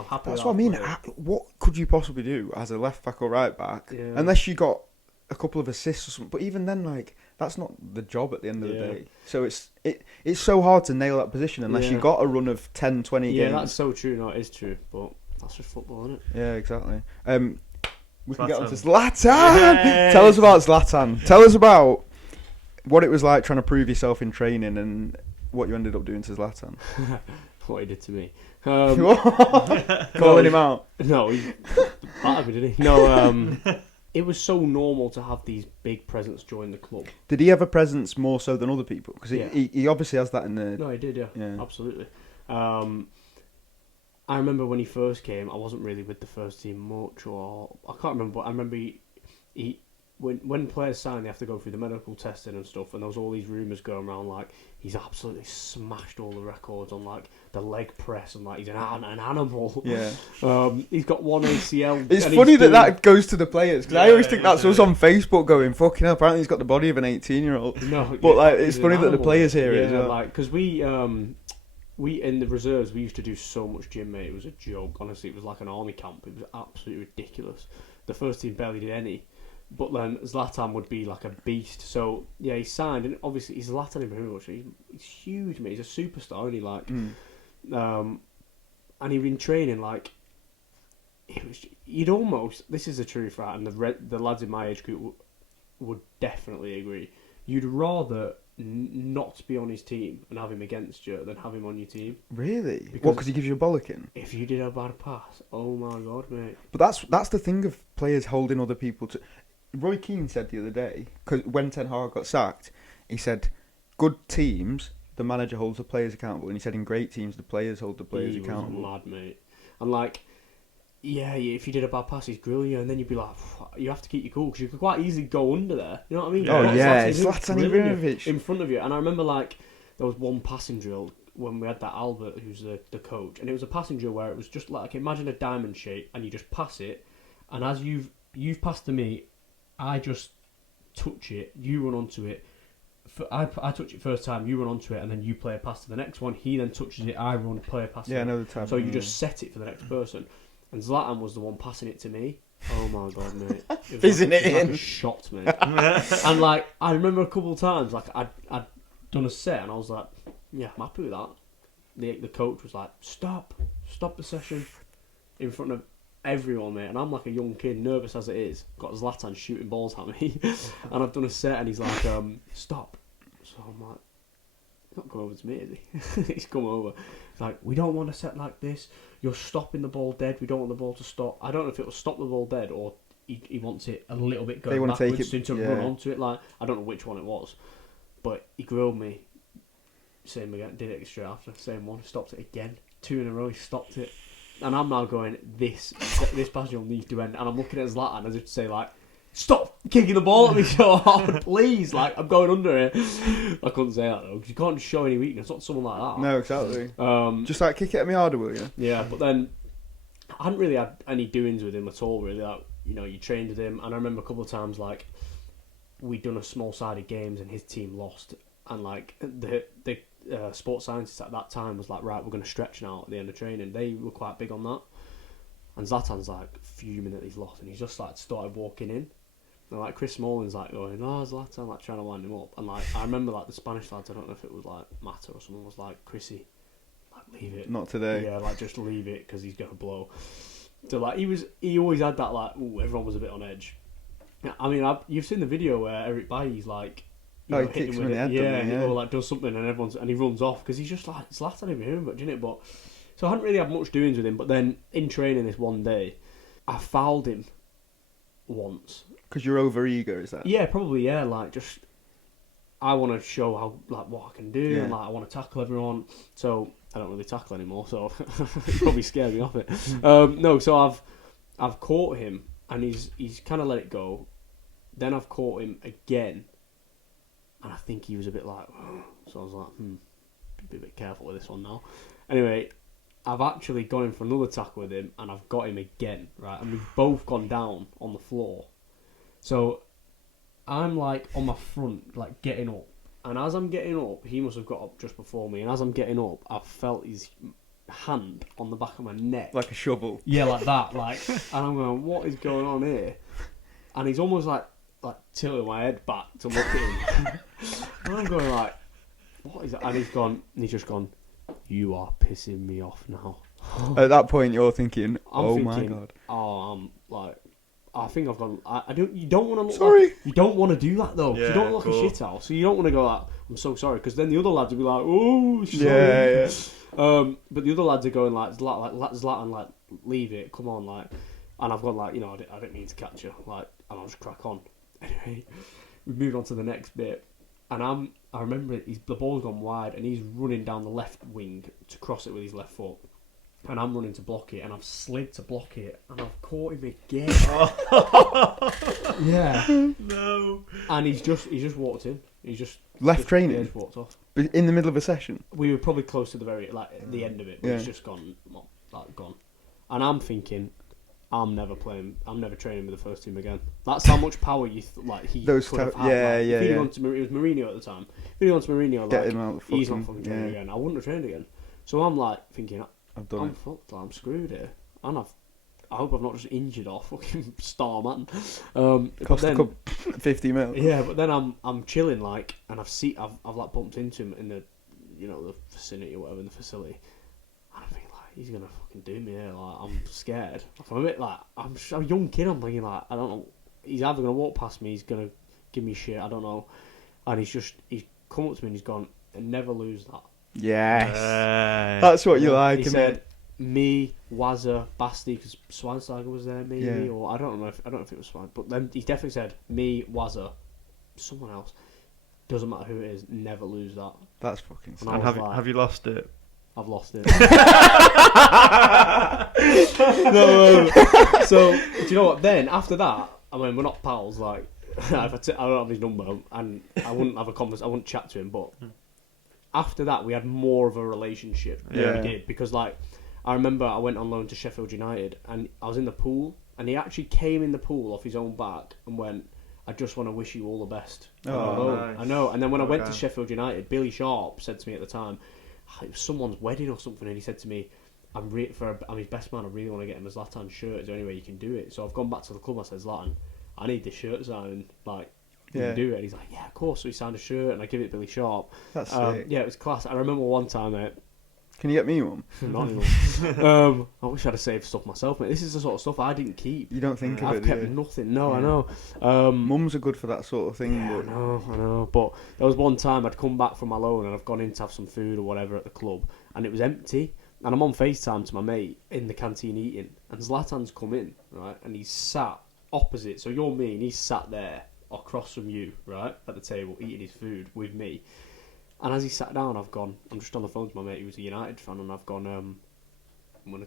happy. That's with what I mean. play. What could you possibly do as a left back or right back, unless you got a couple of assists or something? But even then, like that's not the job at the end of the day. So it's so hard to nail that position unless you got a run of 10, 20 games. Yeah, that's so true. No, it is true. But that's just football, isn't it? Yeah, exactly. We can get on to Zlatan. Zlatan. Yay! Tell us about Zlatan. Tell us about what it was like trying to prove yourself in training and what you ended up doing to Zlatan. What he did to me. Calling him out. No, he battered me, did he? No, it was so normal to have these big presents join the club. Did he have a presence more so than other people? Because Yeah. he obviously has that in the... No, he did, yeah. Absolutely. I remember when he first came, I wasn't really with the first team much, or I can't remember, but I remember he when players sign, they have to go through the medical testing and stuff, and there was all these rumours going around like he's absolutely smashed all the records on like the leg press and like he's an animal. Yeah. He's got one ACL. It's and funny he's that goes to the players, because I always think that's us yeah. on Facebook going, fucking hell, apparently he's got the body of an 18-year-old. No, But like, it's he's funny an that the animal. players hear it as Yeah, well. like because we in the reserves we used to do so much gym, mate. It was a joke. Honestly, it was like an army camp. It was absolutely ridiculous. The first team barely did any. But then Zlatan would be like a beast. So yeah, he signed, and obviously he's Zlatan Ibrahimovic. He's huge, mate. He's a superstar, isn't he? Like, and he'd been training like it was. You'd almost. This is the truth, right? And the lads in my age group would definitely agree. You'd rather not be on his team and have him against you than have him on your team. Really? Because- What, because he gives you a bollocking? If you did a bad pass, oh my god, mate. But that's the thing of players holding other people to... Roy Keane said the other day, because when Ten Hag got sacked, he said, good teams, the manager holds the players accountable. And he said in great teams, the players hold the players He accountable. was mad, mate. And like, yeah, if you did a bad pass, he'd grill you, and then you'd be like, you have to keep your cool, because you could quite easily go under there. You know what I mean? Oh, Like, yeah, Zlatan Zlatan grilling you Ibrahimovic. in front of you. And I remember like, there was one passing drill when we had that Albert, who's the coach, and it was a passing drill where it was just like, imagine a diamond shape, and you just pass it, and as you've passed to me, I just touch it, you run onto it. I touch it first time, you run onto it, and then you play a pass to the next one. He then touches it, I run, play a pass. Yeah, I to know the type. So you just set it for the next person. And Zlatan was the one passing it to me. Oh my god, mate! It was Fizzing like, it was in. like a shot, mate. And like, I remember a couple of times, like I'd done a set, and I was like, yeah, I'm happy with that. The coach was like, stop the session, in front of everyone, mate. And I'm like a young kid, nervous as it is. Got Zlatan shooting balls at me, and I've done a set, and he's like, stop. So I'm like, he's not come over to me, is he? He's come over. He's like, we don't want a set like this. You're stopping the ball dead. We don't want the ball to stop. I don't know if it will stop the ball dead or he wants it a little bit going want to backwards take it, to run onto it. Like, I don't know which one it was, but he grilled me. Same again. Did it straight after. Same one. Stopped it again. 2 in a row. He stopped it. And I'm now going, this battle needs to end. And I'm looking at Zlatan as if to say, like, stop kicking the ball at me so hard, please. Like, I'm going under it. I couldn't say that, though, because you can't show any weakness. Not someone like that. No, exactly. Um, Just like, kick it at me harder, will you? yeah, but then I hadn't really had any doings with him at all, really. Like, you know, you trained with him, and I remember a couple of times, like, we'd done a small-sided games and his team lost, and, like, the sports scientist at that time was like, right, we're going to stretch now at the end of training. They were quite big on that. And Zlatan's, like, fuming that he's lost, and he's just, like, started walking in. And, like, Chris Smalling's, like, going, oh, Zlatan, like, trying to wind him up. And, like, I remember, like, the Spanish lads, I don't know if it was, like, Mata or someone was like, Chrissy, like, leave it. Not today. Yeah, like, just leave it, because he's going to blow. So, like, he always had that, like, ooh, everyone was a bit on edge. I mean, you've seen the video where Eric Bailly's, like, he kicks him in the head, yeah, and he like does something and he runs off because he's just like, Zlatan didn't hear him much, innit? But so I hadn't really had much doings with him. But then in training this one day, I fouled him once. Because you're over eager, is that? Yeah, probably. Yeah, like just I want to show how like what I can do, and like I want to tackle everyone. So I don't really tackle anymore, so it probably scared me off it. No, so I've caught him and he's kind of let it go. Then I've caught him again. And I think he was a bit like, oh. So I was like, be a bit careful with this one now. Anyway, I've actually gone in for another tackle with him, and I've got him again, right? And we've both gone down on the floor. So I'm like on my front, like getting up. And as I'm getting up, he must have got up just before me. And as I'm getting up, I felt his hand on the back of my neck. Like a shovel. Yeah, like that. Like, and I'm going, what is going on here? And he's almost like tilting my head back to look at him. And I'm going like, what is that? And he's just gone, you are pissing me off now. At that point, you're thinking, I'm my thinking, God. Oh, I'm like, I think I've gone. You don't want to look. Sorry. Like, you don't want to do that though. Yeah, you don't look like a shit house. So you don't want to go like, I'm so sorry, because then the other lads will be like, oh, sorry. Yeah. But the other lads are going like, Zlatan, like, leave it, come on, like. And I've gone like, you know, I didn't mean to catch you, like, and I'll just crack on. Anyway, we've moved on to the next bit, and I remember the ball's gone wide, and he's running down the left wing to cross it with his left foot. And I'm running to block it, and I've slid to block it, and I've caught him again. Yeah. No. And he's just walked in. He's just Left training? Yeah, just walked off. In the middle of a session? We were probably close to the the end of it, but he's just gone. And I'm thinking, I'm never training with the first team again. That's how much power he could have had. Yeah, yeah, if he'd yeah. gone to it was Mourinho at the time. If he'd gone to Mourinho, Get like, him out he's not fucking training again. I wouldn't have trained again. So I'm like thinking, I've done I'm it. fucked. I'm screwed here, and I hope I've not just injured our fucking star man. Cost a couple 50 mil. Yeah, but then I'm chilling like, and I've like bumped into him in the, you know, the vicinity or whatever in the facility, and I'm thinking like, he's gonna fucking do me here. Like, I'm scared. I'm a bit like, I'm a young kid. I'm thinking like, I don't know. He's either gonna walk past me, he's gonna give me shit. I don't know. And he's come up to me and he's gone, and never lose that. Yes. That's what you like, He isn't said, it? me, Wazza, Basti, because Schweinsteiger was there, maybe, Yeah. or I don't know if it was Schwein, but then he definitely said, me, Wazza, someone else, doesn't matter who it is, never lose that. That's fucking And sick. I And was like, have you lost it? I've lost it. No, so do you know what? Then after that, I mean, we're not pals. Like, I don't have his number, and I wouldn't have a I wouldn't chat to him. But after that, we had more of a relationship than Yeah. we did, because like I remember I went on loan to Sheffield United, and I was in the pool, and he actually came in the pool off his own back and went, I just want to wish you all the best. Oh, nice. I know. And then when I went to Okay. Sheffield United, Billy Sharp said to me at the time, it was someone's wedding or something, and he said to me, I'm his best man, I really want to get him a Zlatan shirt. Is there any way you can do it? So I've gone back to the club, I said, Zlatan, I need this shirt signed, like, can you do it? And he's like, yeah, of course. So he signed a shirt, and I give it Billy Sharp. That's sick. Yeah, it was class. I remember one time, mate, Can you get me one? not anymore. I wish I'd have saved stuff myself, mate. This is the sort of stuff I didn't keep. You don't think of I've it, kept do you? nothing. No, I Yeah. know. Mums are good for that sort of thing. Yeah, But I know. But there was one time I'd come back from my loan and I've gone in to have some food or whatever at the club, and it was empty. And I'm on FaceTime to my mate in the canteen eating, and Zlatan's come in, right? And he's sat opposite. So you're me, and he's sat there across from you, right, at the table eating his food with me. And as he sat down, I'm just on the phone to my mate who's a United fan, and I've gone, I'm gonna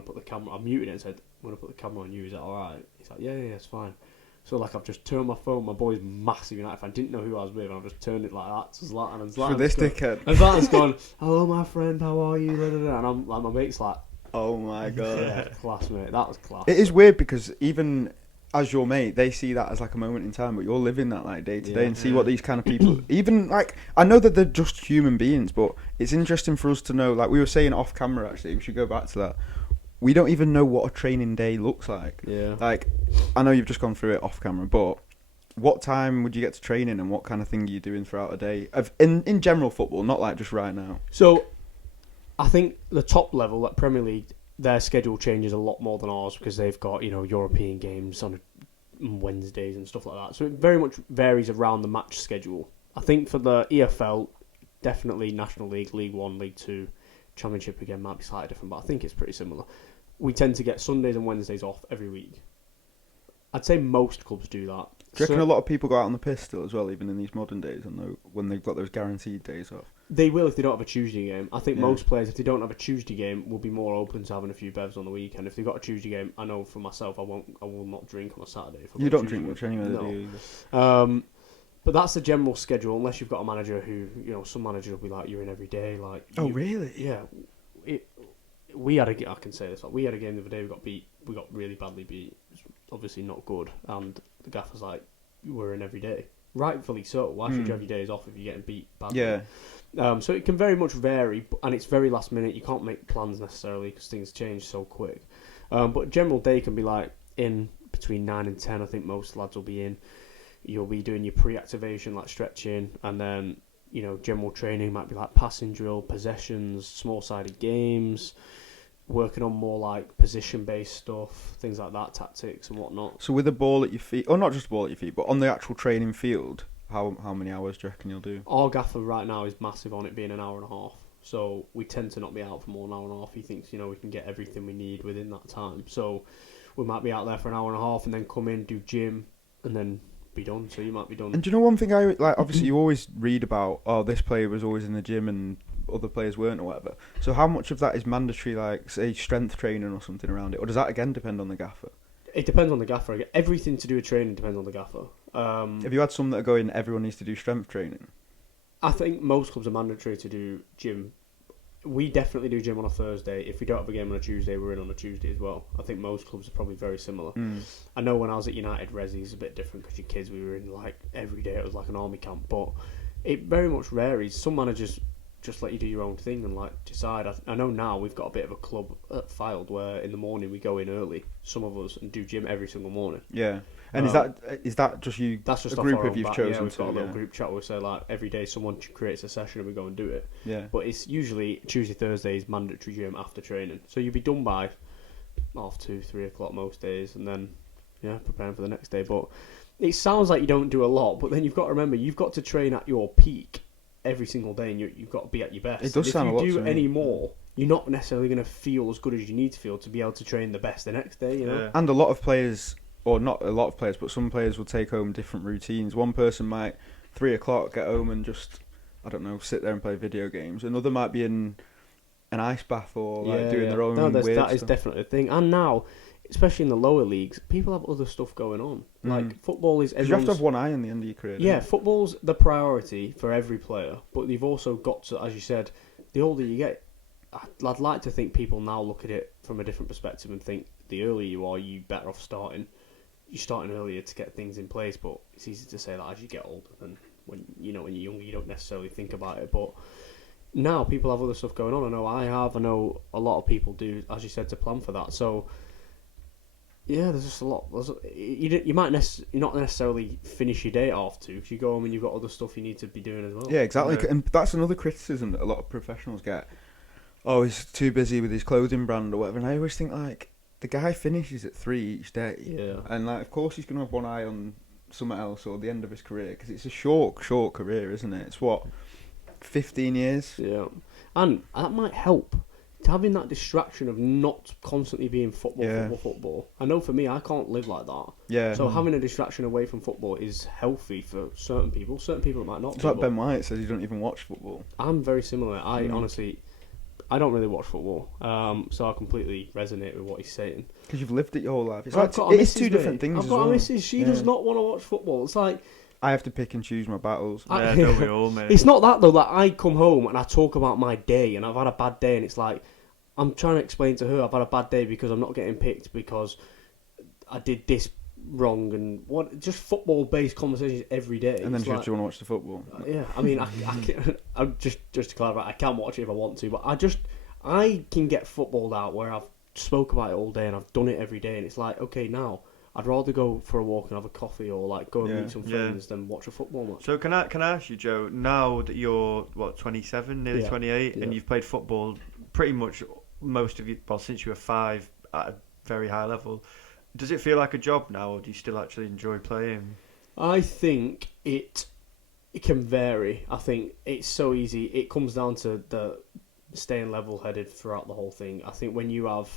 put the camera. I muted it and said, I'm gonna put the camera on you. Is that all right? He's like, yeah, it's fine. So like I've just turned my phone. My boy's massive United fan. Didn't know who I was with, and I've just turned it like that to Zlatan. And Zlatan's for this gone, dickhead. and Zlatan's gone, hello, my friend, how are you? And I'm like, my mate's like, Oh my god. Yeah, class, mate. That was class. It is weird because even as your mate, they see that as like a moment in time, but you're living that like day to day and see what these kind of people, even like, I know that they're just human beings, but it's interesting for us to know, like we were saying off camera actually, we should go back to that. We don't even know what a training day looks like. Yeah. Like, I know you've just gone through it off camera, but what time would you get to training and what kind of thing are you doing throughout a day? In general football, not like just right now. So, I think the top level, like Premier League, their schedule changes a lot more than ours because they've got, European games on Wednesdays and stuff like that. So it very much varies around the match schedule. I think for the EFL, definitely National League, League 1, League 2, Championship again might be slightly different, but I think it's pretty similar. We tend to get Sundays and Wednesdays off every week. I'd say most clubs do that. Do you reckon a lot of people go out on the piss still as well, even in these modern days, when they've got those guaranteed days off? They will if they don't have a Tuesday game. I think most players, if they don't have a Tuesday game, will be more open to having a few bevs on the weekend. If they've got a Tuesday game, I know for myself, I will not drink on a Saturday. You don't drink much anyway, do you? But that's the general schedule, unless you've got a manager who, some managers will be like, you're in every day. Like, really? Yeah. We had I can say this, we had a game the other day, we got really badly beat. It's obviously not good. And the gaffer's like, we're in every day. Rightfully so. Why should you have your days off if you're getting beat badly? Yeah. So it can very much vary, and it's very last minute. You can't make plans necessarily because things change so quick. But general day can be like in between 9 and 10. I think most lads will be in. You'll be doing your pre-activation, like stretching, and then general training might be like passing drill, possessions, small-sided games, working on more like position-based stuff, things like that, tactics and whatnot. So with a ball at your feet, or not just a ball at your feet, but on the actual training field, how many hours do you reckon you'll do? Our gaffer right now is massive on it being an hour and a half. So we tend to not be out for more than an hour and a half. He thinks, we can get everything we need within that time. So we might be out there for an hour and a half and then come in, do gym, and then be done. So you might be done. And do you know one thing I like? Obviously, you always read about, this player was always in the gym and other players weren't or whatever. So how much of that is mandatory, like, say, strength training or something around it? Or does that, again, depend on the gaffer? It depends on the gaffer. Everything to do with training depends on the gaffer. Have you had some that are going, everyone needs to do strength training? I think most clubs are mandatory to do gym. We definitely do gym on a Thursday. If we don't have a game on a Tuesday, we're in on a Tuesday as well. I think most clubs are probably very similar. I know when I was at United, Resi is a bit different because your kids, we were in like every day. It was like an army camp. But it very much varies. Some managers just let you do your own thing and like decide. I know now we've got a bit of a club at Fylde where in the morning we go in early, some of us, and do gym every single morning. Yeah. And is that just you? That's just a group of you've chosen. Yeah, we've got a little group chat where we say like every day someone creates a session and we go and do it. Yeah. But it's usually Tuesday, Thursdays mandatory gym after training, so you'll be done by 2:30, 3 o'clock most days, and then preparing for the next day. But it sounds like you don't do a lot, but then you've got to remember you've got to train at your peak every single day, and you've got to be at your best. It does sound a lot. If you do any more, you're not necessarily going to feel as good as you need to feel to be able to train the best the next day. And a lot of players, or not a lot of players, but some players will take home different routines. One person might 3 o'clock get home and just, I don't know, sit there and play video games. Another might be in an ice bath or doing their own weird that stuff. is definitely a thing. And now, especially in the lower leagues, people have other stuff going on. Like football is. You have to have one eye in the end of your career. Yeah, football's the priority for every player, but you've also got to, as you said, the older you get, I'd like to think people now look at it from a different perspective and think the earlier you are, you better off starting. You're starting earlier to get things in place, but it's easy to say that as you get older than when you're younger, you don't necessarily think about it. But now people have other stuff going on. I know a lot of people do, as you said, to plan for that. So yeah, there's just a lot. You might not necessarily finish your day at 2:30 because you go home and you've got other stuff you need to be doing as well. Yeah, exactly. And that's another criticism that a lot of professionals get. Oh, he's too busy with his clothing brand or whatever. And I always think, like, the guy finishes at 3 each day. Yeah. And, like, of course he's going to have one eye on something else or the end of his career because it's a short career, isn't it? It's 15 years? Yeah. And that might help. Having that distraction of not constantly being football. I know for me, I can't live like that. Yeah. So having a distraction away from football is healthy for certain people. Certain people it might not be. It's like Ben White says, you don't even watch football. I'm very similar. Honestly, I don't really watch football. So I completely resonate with what he's saying. Because you've lived it your whole life. It's it is two different things. I've got a missus. She does not want to watch football. It's like I have to pick and choose my battles. Yeah, don't we all, mate? It's not that though. Like I come home and I talk about my day, and I've had a bad day, and it's like I'm trying to explain to her I've had a bad day because I'm not getting picked because I did this wrong and what just football based conversations every day. And then do you want to watch the football? Yeah, I mean, I'm just to clarify, I can watch it if I want to, but I can get footballed out where I've spoke about it all day and I've done it every day, and it's like, okay, now I'd rather go for a walk and have a coffee or like go and meet some friends than watch a football match. So can I ask you, Joe? Now that you're 27, nearly 28, and you've played football pretty much most of you, since you were 5 at a very high level, does it feel like a job now, or do you still actually enjoy playing? I think it can vary. I think it's so easy. It comes down to the staying level-headed throughout the whole thing. I think when you have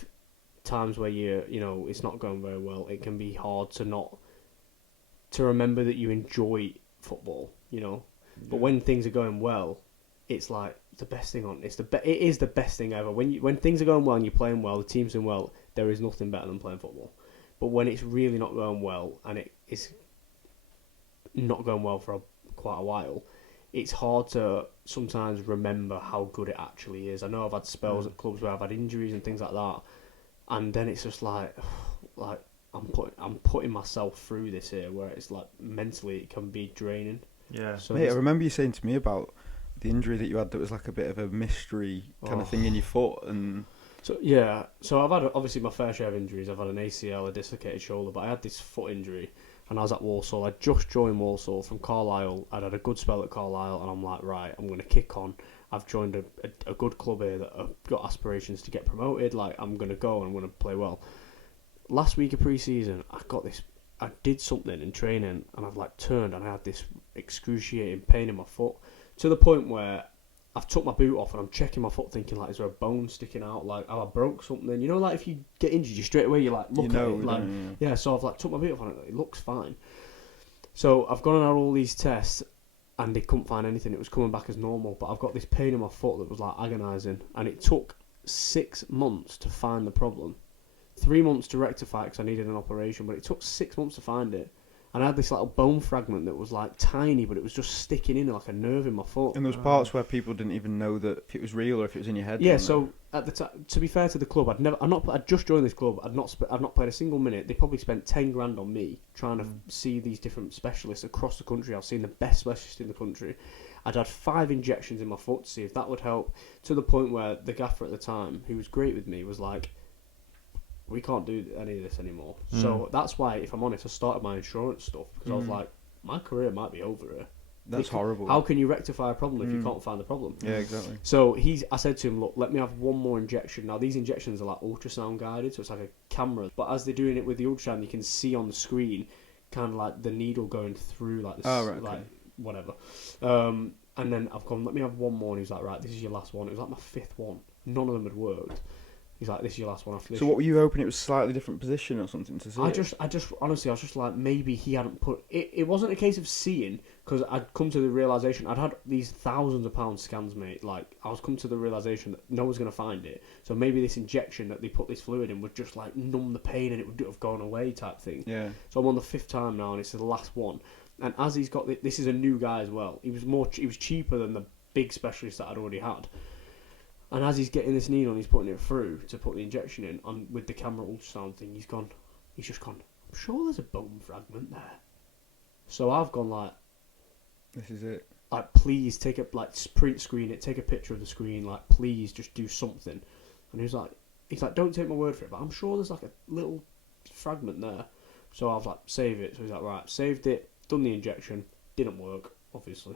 times where it's not going very well, it can be hard to remember that you enjoy football, But when things are going well, it's like the best thing on. It is the best thing ever. When things are going well and you're playing well, the team's doing well, there is nothing better than playing football. But when it's really not going well and it is not going well for quite a while, it's hard to sometimes remember how good it actually is. I know I've had spells at clubs where I've had injuries and things like that, and then it's just like I'm putting myself through this here, where it's like mentally it can be draining. Yeah. So mate, I remember you saying to me about the injury that you had that was like a bit of a mystery kind of thing in your foot, and so I've had obviously my fair share of injuries. I've had an ACL, a dislocated shoulder, but I had this foot injury. And I was at Walsall. I just joined Walsall from Carlisle. I'd had a good spell at Carlisle, and I'm like, right, I'm going to kick on. I've joined a good club here that have got aspirations to get promoted. Like, I'm going to go and I'm going to play well. Last week of pre-season, I did something in training, and I've like turned, and I had this excruciating pain in my foot to the point where I've took my boot off and I'm checking my foot, thinking like, is there a bone sticking out? Like, have I broke something? Like if you get injured, you straight away you like look at it, like So I've like took my boot off and it looks fine. So I've gone and had all these tests, and they couldn't find anything. It was coming back as normal, but I've got this pain in my foot that was like agonising, and it took 6 months to find the problem, 3 months to rectify it because I needed an operation, but it took 6 months to find it. And I had this little bone fragment that was like tiny, but it was just sticking in like a nerve in my foot. And there was parts where people didn't even know that if it was real or if it was in your head. Yeah, so at the time, to be fair to the club, I'd just joined this club. I'd not played a single minute. They probably spent 10 grand on me trying to see these different specialists across the country. I've seen the best specialists in the country. I'd had 5 injections in my foot to see if that would help. To the point where the gaffer at the time, who was great with me, was like, we can't do any of this anymore. So that's why, if I'm honest, I started my insurance stuff, because I was like, my career might be over here. That's horrible. How can you rectify a problem if you can't find the problem? Yeah, exactly. So I said to him, look, let me have one more injection. Now these injections are like ultrasound guided, so it's like a camera. But as they're doing it with the ultrasound, you can see on the screen kind of like the needle going through like this, whatever. And then I've gone, let me have one more. And he was like, right, this is your last one. It was like my 5th one. None of them had worked. He's like, this is your last one after this. So what were you hoping it was a slightly different position or something to see? I just honestly, I was just like, maybe he hadn't put it. It wasn't a case of seeing, because I'd come to the realization I'd had these thousands of pound scans, mate. Like, I was come to the realization that no one's gonna find it. So maybe this injection that they put this fluid in would just like numb the pain and it would have gone away, type thing. Yeah. So I'm on the 5th time now, and it's the last one. And as he's got this is a new guy as well. He was cheaper than the big specialist that I'd already had. And as he's getting this needle and he's putting it through to put the injection in, and with the camera ultrasound thing, he's just gone, I'm sure there's a bone fragment there. So I've gone like, this is it. Like, please take a, like, print screen it, take a picture of the screen, like, please just do something. And he's like, don't take my word for it, but I'm sure there's like a little fragment there. So I was like, save it. So he's like, right, saved it, done the injection, didn't work, obviously.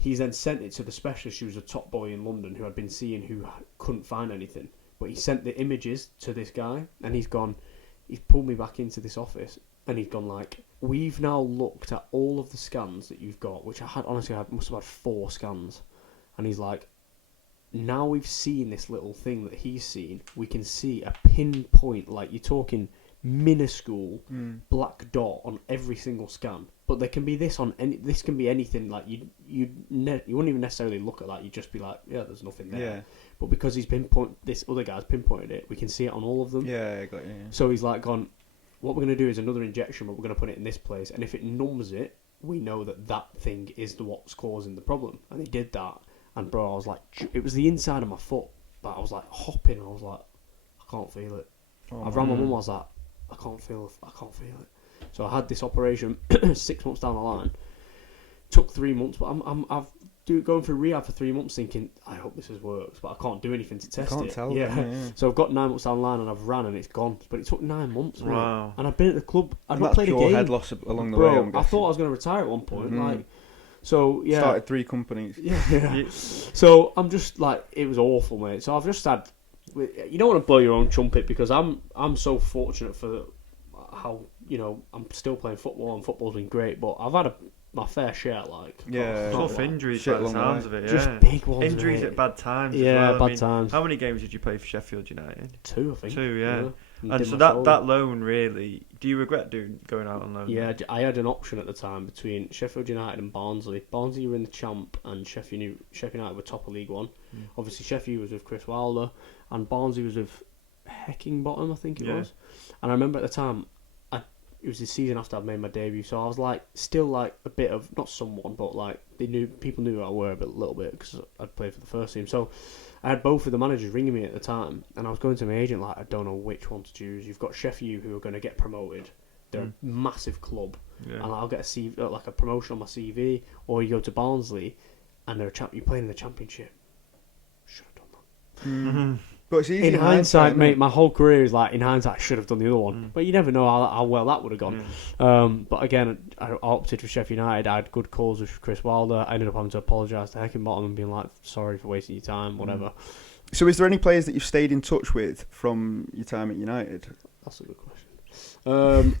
He's then sent it to the specialist, who was a top boy in London, who I'd been seeing, who couldn't find anything. But he sent the images to this guy, and he's pulled me back into this office, and he's gone like, we've now looked at all of the scans that you've got, which I must have had 4 scans. And he's like, now we've seen this little thing that he's seen, we can see a pinpoint, like you're talking minuscule black dot on every single scan. But there can be this can be anything, like you wouldn't even necessarily look at that, you'd just be like, yeah, there's nothing there. Yeah. But because this other guy's pinpointed it, we can see it on all of them. Yeah, I got you. Yeah. So he's like gone, what we're going to do is another injection, but we're going to put it in this place, and if it numbs it, we know that thing is what's causing the problem. And he did that, and bro, I was like, it was the inside of my foot, I was like hopping. I was like, I can't feel it. I rang my mum. I was like, I can't feel it. So I had this operation 6 months down the line. Took 3 months, but I've going through rehab for 3 months, thinking I hope this has worked, but I can't do anything to test it. Tell yeah. them, yeah. So I've got 9 months down the line and I've ran and it's gone. But it took 9 months. Wow. Mate. And I've been at the club. I've And not that's played a pure game. head loss along the Bro, way. I'm I thought I was going to retire at one point. Mhm. So yeah. Started 3 companies. Yeah. So I'm just like, it was awful, mate. So I've just had. You don't want to blow your own trumpet because I'm so fortunate for how I'm still playing football and football's been great, but I've had my fair share, tough injuries by the sounds of it. Yeah, just big ones. Injuries mate. at bad times. Yeah, as well. bad times. How many games did you play for Sheffield United? 2, I think. 2, yeah. And did so my shoulder. that loan really. Do you regret going out on loan? Yeah, I had an option at the time between Sheffield United and Barnsley. Barnsley were in the Champ, and Sheffield United were top of League One. Obviously, Sheffield was with Chris Wilder, and Barnsley was with Heckingbottom, I think it was. And I remember at the time, it was the season after I'd made my debut, so I was still a bit of, not someone, but people knew who I were a little bit because I'd played for the first team. So I had both of the managers ringing me at the time, and I was going to my agent I don't know which one to choose. You've got Sheffield who are going to get promoted. They're a massive club, and I'll get a CV, a promotion on my CV, or you go to Barnsley, and they're you're playing in the Championship. Should have done that. But it's easy in hindsight, mate, my whole career is in hindsight, I should have done the other one. But you never know how well that would have gone. But again, I opted for Sheffield United. I had good calls with Chris Wilder. I ended up having to apologise to Heckingbottom and being sorry for wasting your time, whatever. So is there any players that you've stayed in touch with from your time at United? That's a good question.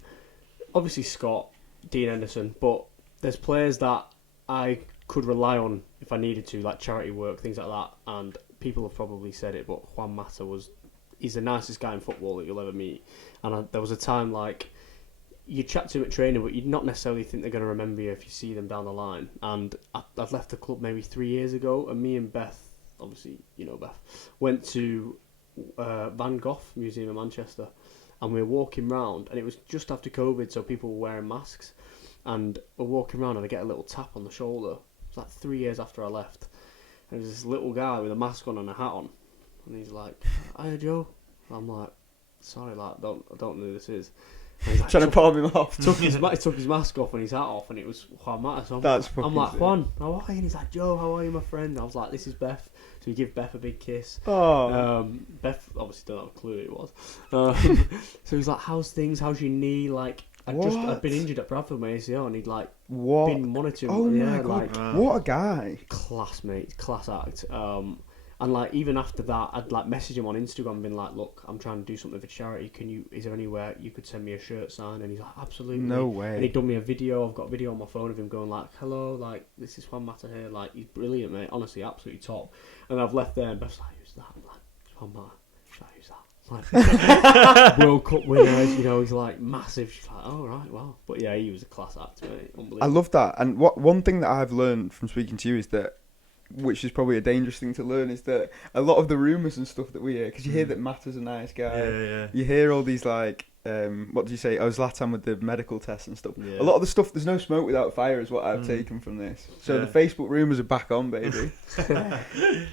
Obviously Scott, Dean Henderson, but there's players that I could rely on if I needed to, like charity work, things like that, and people have probably said it, but Juan Mata he's the nicest guy in football that you'll ever meet. And there was a time you chat to him at training, but you'd not necessarily think they're going to remember you if you see them down the line. And I'd left the club maybe 3 years ago, and me and Beth, obviously you know Beth, went to Van Gogh Museum in Manchester, and we were walking round, and it was just after COVID, so people were wearing masks, and we're walking around and I get a little tap on the shoulder. It was 3 years after I left. And there's this little guy with a mask on and a hat on, and he's like, "Hiya, Joe." I'm like, "Sorry, I don't know who this is." And he's Trying to palm him off. He took his mask off and his hat off, and it was Juan Mata. So I'm like, sick. "Juan, how are you?" And he's like, "Joe, how are you, my friend?" And I was like, "This is Beth." So you give Beth a big kiss. Oh. Beth obviously don't have a clue who it was. So he's like, "How's things? How's your knee?" I'd been injured at Bradford, my ACL, and he'd been monitoring. Oh my god! What a guy! Class, mate, class act. And even after that, I'd message him on Instagram and been like, "Look, I'm trying to do something for charity. Is there anywhere you could send me a shirt signed?" And he's like, "Absolutely." No way. And he'd done me a video. I've got a video on my phone of him going "Hello, this is Juan Mata here. He's brilliant, mate. Honestly, absolutely top." And I've left there, and Beth's like, "Who's that?" I'm like, "Juan Mata. Who's that?" World Cup winners, he's massive. She's like, "Oh right, wow." But yeah, he was a class act, mate. Unbelievable. I love that. And one thing that I've learned from speaking to you is that, which is probably a dangerous thing to learn, is that a lot of the rumours and stuff that we hear, because you hear that Mata's a nice guy. Yeah. You hear all these what did you say? Oh, Zlatan with the medical tests and stuff. Yeah. A lot of the stuff, there's no smoke without fire, is what I've taken from this. So the Facebook rumours are back on, baby.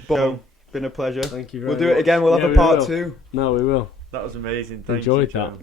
But been a pleasure. Thank you very much. We'll do it again. We'll have a part 2. No, we will. That was amazing. Enjoyed that.